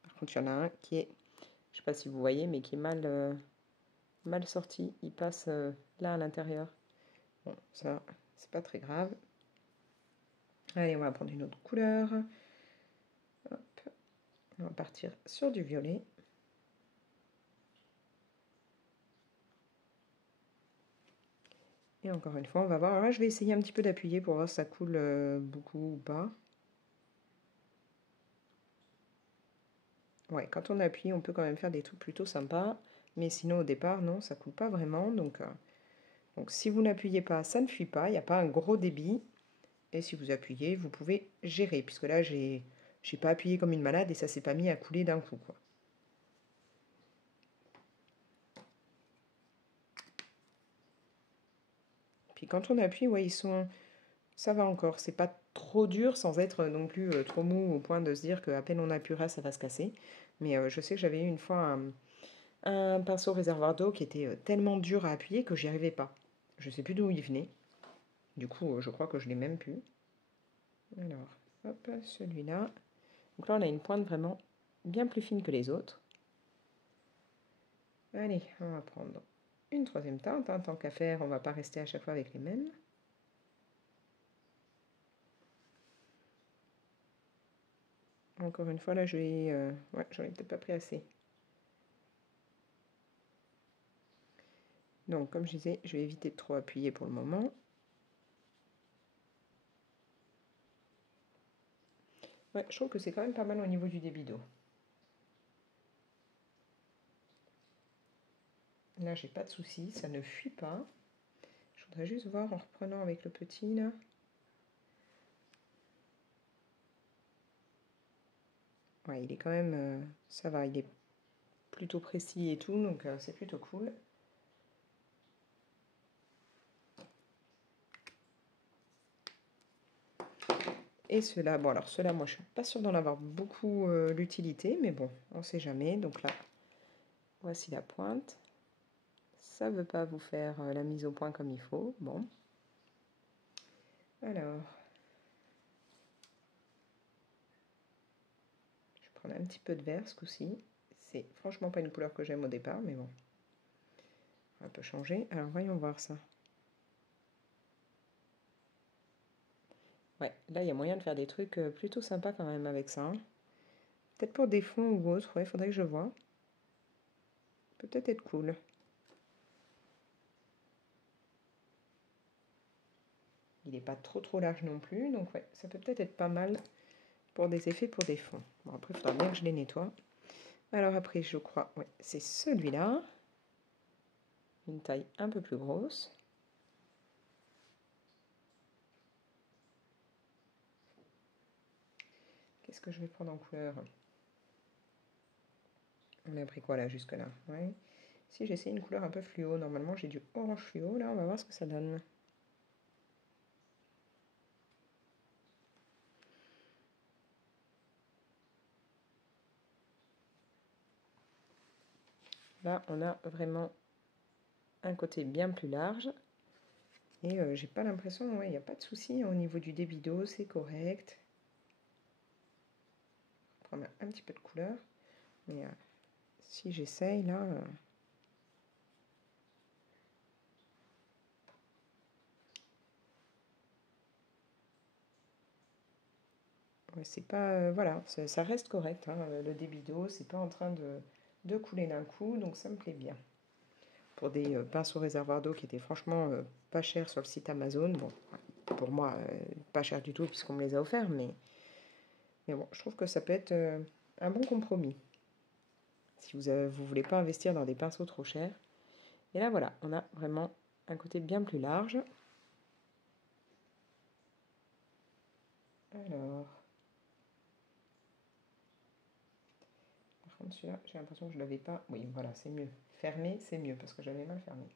Par contre, il y en a un qui est, je ne sais pas si vous voyez, mais qui est mal sorti. Il passe là à l'intérieur. Bon, ça, c'est pas très grave. Allez, on va prendre une autre couleur. Hop. On va partir sur du violet. Et encore une fois, on va voir. Alors là, je vais essayer un petit peu d'appuyer pour voir si ça coule beaucoup ou pas. Ouais, quand on appuie, on peut quand même faire des trucs plutôt sympas. Mais sinon, au départ, non, ça coule pas vraiment. Donc si vous n'appuyez pas, ça ne fuit pas. Il n'y a pas un gros débit. Et si vous appuyez, vous pouvez gérer. Puisque là, j'ai pas appuyé comme une malade et ça s'est pas mis à couler d'un coup, quoi. Puis quand on appuie, ouais, ça va encore. C'est pas trop dur sans être non plus trop mou au point de se dire qu'à peine on appuiera, ça va se casser. Mais je sais que j'avais eu une fois un pinceau réservoir d'eau qui était tellement dur à appuyer que j'y arrivais pas. Je sais plus d'où il venait. Du coup, je crois que je l'ai même plus. Alors, hop, celui-là. Donc là, on a une pointe vraiment bien plus fine que les autres. Allez, on va prendre une troisième teinte, hein. Tant qu'à faire, on va pas rester à chaque fois avec les mêmes. Encore une fois, là, ouais, j'en ai peut-être pas pris assez. Donc, comme je disais, je vais éviter de trop appuyer pour le moment. Ouais, je trouve que c'est quand même pas mal au niveau du débit d'eau. Là, j'ai pas de soucis, ça ne fuit pas. Je voudrais juste voir en reprenant avec le petit, là. Ouais, il est quand même... ça va, il est plutôt précis et tout, donc c'est plutôt cool. Et ceux-là, bon alors ceux-là, moi je suis pas sûre d'en avoir beaucoup l'utilité, mais bon, on sait jamais. Donc là, voici la pointe. Ça veut pas vous faire la mise au point comme il faut. Bon. Alors, je vais prendre un petit peu de vert ce coup-ci. C'est franchement pas une couleur que j'aime au départ, mais bon. On va un peu changer. Alors voyons voir ça. Ouais, là il y a moyen de faire des trucs plutôt sympas quand même avec ça, hein. Peut-être pour des fonds ou autre, ouais, faudrait que je vois. Peut-être être cool. Il n'est pas trop large non plus, donc ouais, ça peut peut-être être pas mal pour des effets pour des fonds. Bon, après, il faudra bien que je les nettoie. Alors après, je crois, ouais, c'est celui-là. Une taille un peu plus grosse. Qu'est-ce que je vais prendre en couleur? On a pris quoi là jusque-là? Ouais. Si j'essaie une couleur un peu fluo, normalement j'ai du orange fluo, là on va voir ce que ça donne. Là on a vraiment un côté bien plus large. Et j'ai pas l'impression, ouais, il n'y a pas de souci au niveau du débit d'eau, c'est correct. Prendre un petit peu de couleur. Mais si j'essaye là... ouais, c'est pas... voilà, ça reste correct, hein, le débit d'eau, c'est pas en train de couler d'un coup, donc ça me plaît bien. Pour des pinceaux réservoirs d'eau qui étaient franchement pas chers sur le site Amazon. Bon, pour moi, pas cher du tout puisqu'on me les a offerts, mais bon, je trouve que ça peut être un bon compromis. Si vous voulez pas investir dans des pinceaux trop chers. Et là, voilà, on a vraiment un côté bien plus large. Alors, par contre, celui-là, j'ai l'impression que je ne l'avais pas. Oui, voilà, c'est mieux. Fermé, c'est mieux parce que j'avais mal fermé.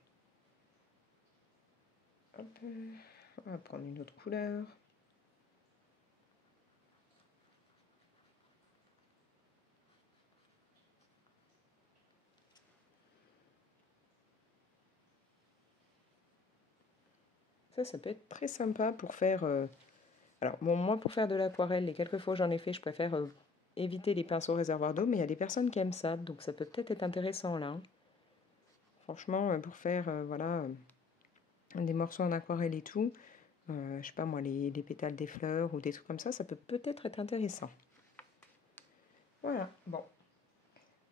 Hop, on va prendre une autre couleur. Ça peut être très sympa pour faire... Alors, bon, moi, pour faire de l'aquarelle, les quelques fois où j'en ai fait, je préfère éviter les pinceaux réservoirs d'eau, mais il y a des personnes qui aiment ça, donc ça peut peut-être être intéressant là, hein. Franchement, pour faire, voilà, des morceaux en aquarelle et tout, je sais pas moi, les pétales des fleurs ou des trucs comme ça peut peut-être être intéressant. Voilà, bon.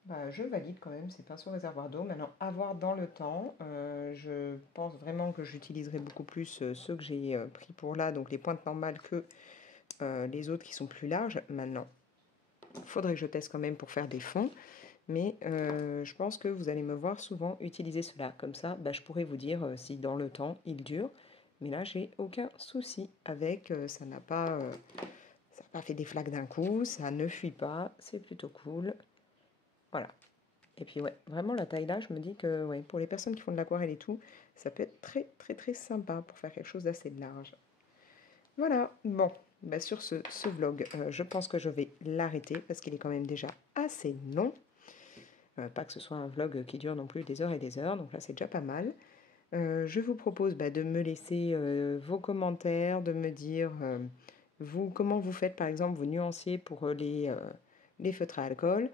Bah, je valide quand même ces pinceaux réservoirs d'eau. Maintenant, à voir dans le temps. Je pense vraiment que j'utiliserai beaucoup plus ceux que j'ai pris pour là, donc les pointes normales, que les autres qui sont plus larges. Maintenant, il faudrait que je teste quand même pour faire des fonds. Mais je pense que vous allez me voir souvent utiliser cela. Comme ça, bah, je pourrais vous dire si dans le temps il dure. Mais là, j'ai aucun souci avec. Ça n'a pas fait des flaques d'un coup. Ça ne fuit pas. C'est plutôt cool. Voilà. Et puis ouais, vraiment la taille là, je me dis que ouais, pour les personnes qui font de l'aquarelle et tout, ça peut être très très très sympa pour faire quelque chose d'assez large. Voilà, bon, bah sur ce vlog, je pense que je vais l'arrêter parce qu'il est quand même déjà assez long. Pas que ce soit un vlog qui dure non plus des heures et des heures, donc là c'est déjà pas mal. Je vous propose bah, de me laisser vos commentaires, de me dire vous comment vous faites par exemple vos nuanciers pour les feutres à alcool.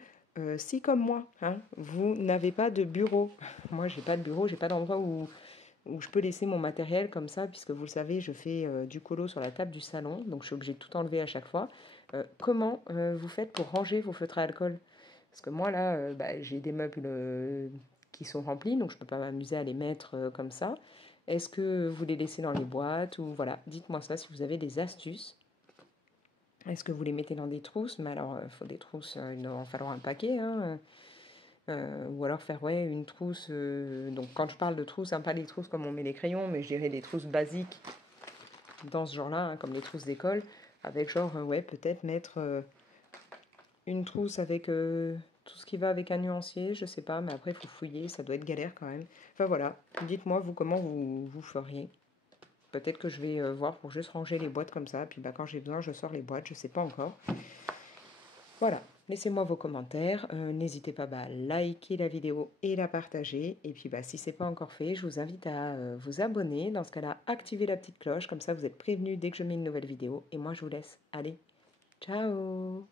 Si comme moi, hein, vous n'avez pas de bureau, moi j'ai pas de bureau, j'ai pas d'endroit où je peux laisser mon matériel comme ça, puisque vous le savez, je fais du colo sur la table du salon, donc je suis obligée de tout enlever à chaque fois. Comment vous faites pour ranger vos feutres à alcool? Parce que moi là, bah, j'ai des meubles qui sont remplis, donc je ne peux pas m'amuser à les mettre comme ça. Est-ce que vous les laissez dans les boîtes ou voilà, dites-moi ça si vous avez des astuces. Est-ce que vous les mettez dans des trousses? Mais alors, il faut des trousses, il va en falloir un paquet, hein. Ou alors faire ouais, une trousse. Donc quand je parle de trousse, hein, pas les trousses comme on met les crayons, mais je dirais des trousses basiques dans ce genre-là, hein, comme les trousses d'école, avec genre, ouais, peut-être mettre une trousse avec tout ce qui va avec un nuancier, je sais pas, mais après il faut fouiller, ça doit être galère quand même. Enfin voilà, dites-moi vous comment vous feriez. Peut-être que je vais voir pour juste ranger les boîtes comme ça, puis bah, quand j'ai besoin je sors les boîtes, je sais pas encore. Voilà, laissez-moi vos commentaires, n'hésitez pas bah, à liker la vidéo et la partager. Et puis bah, si ce n'est pas encore fait, je vous invite à vous abonner. Dans ce cas-là, activez la petite cloche, comme ça vous êtes prévenus dès que je mets une nouvelle vidéo. Et moi je vous laisse. Allez, ciao!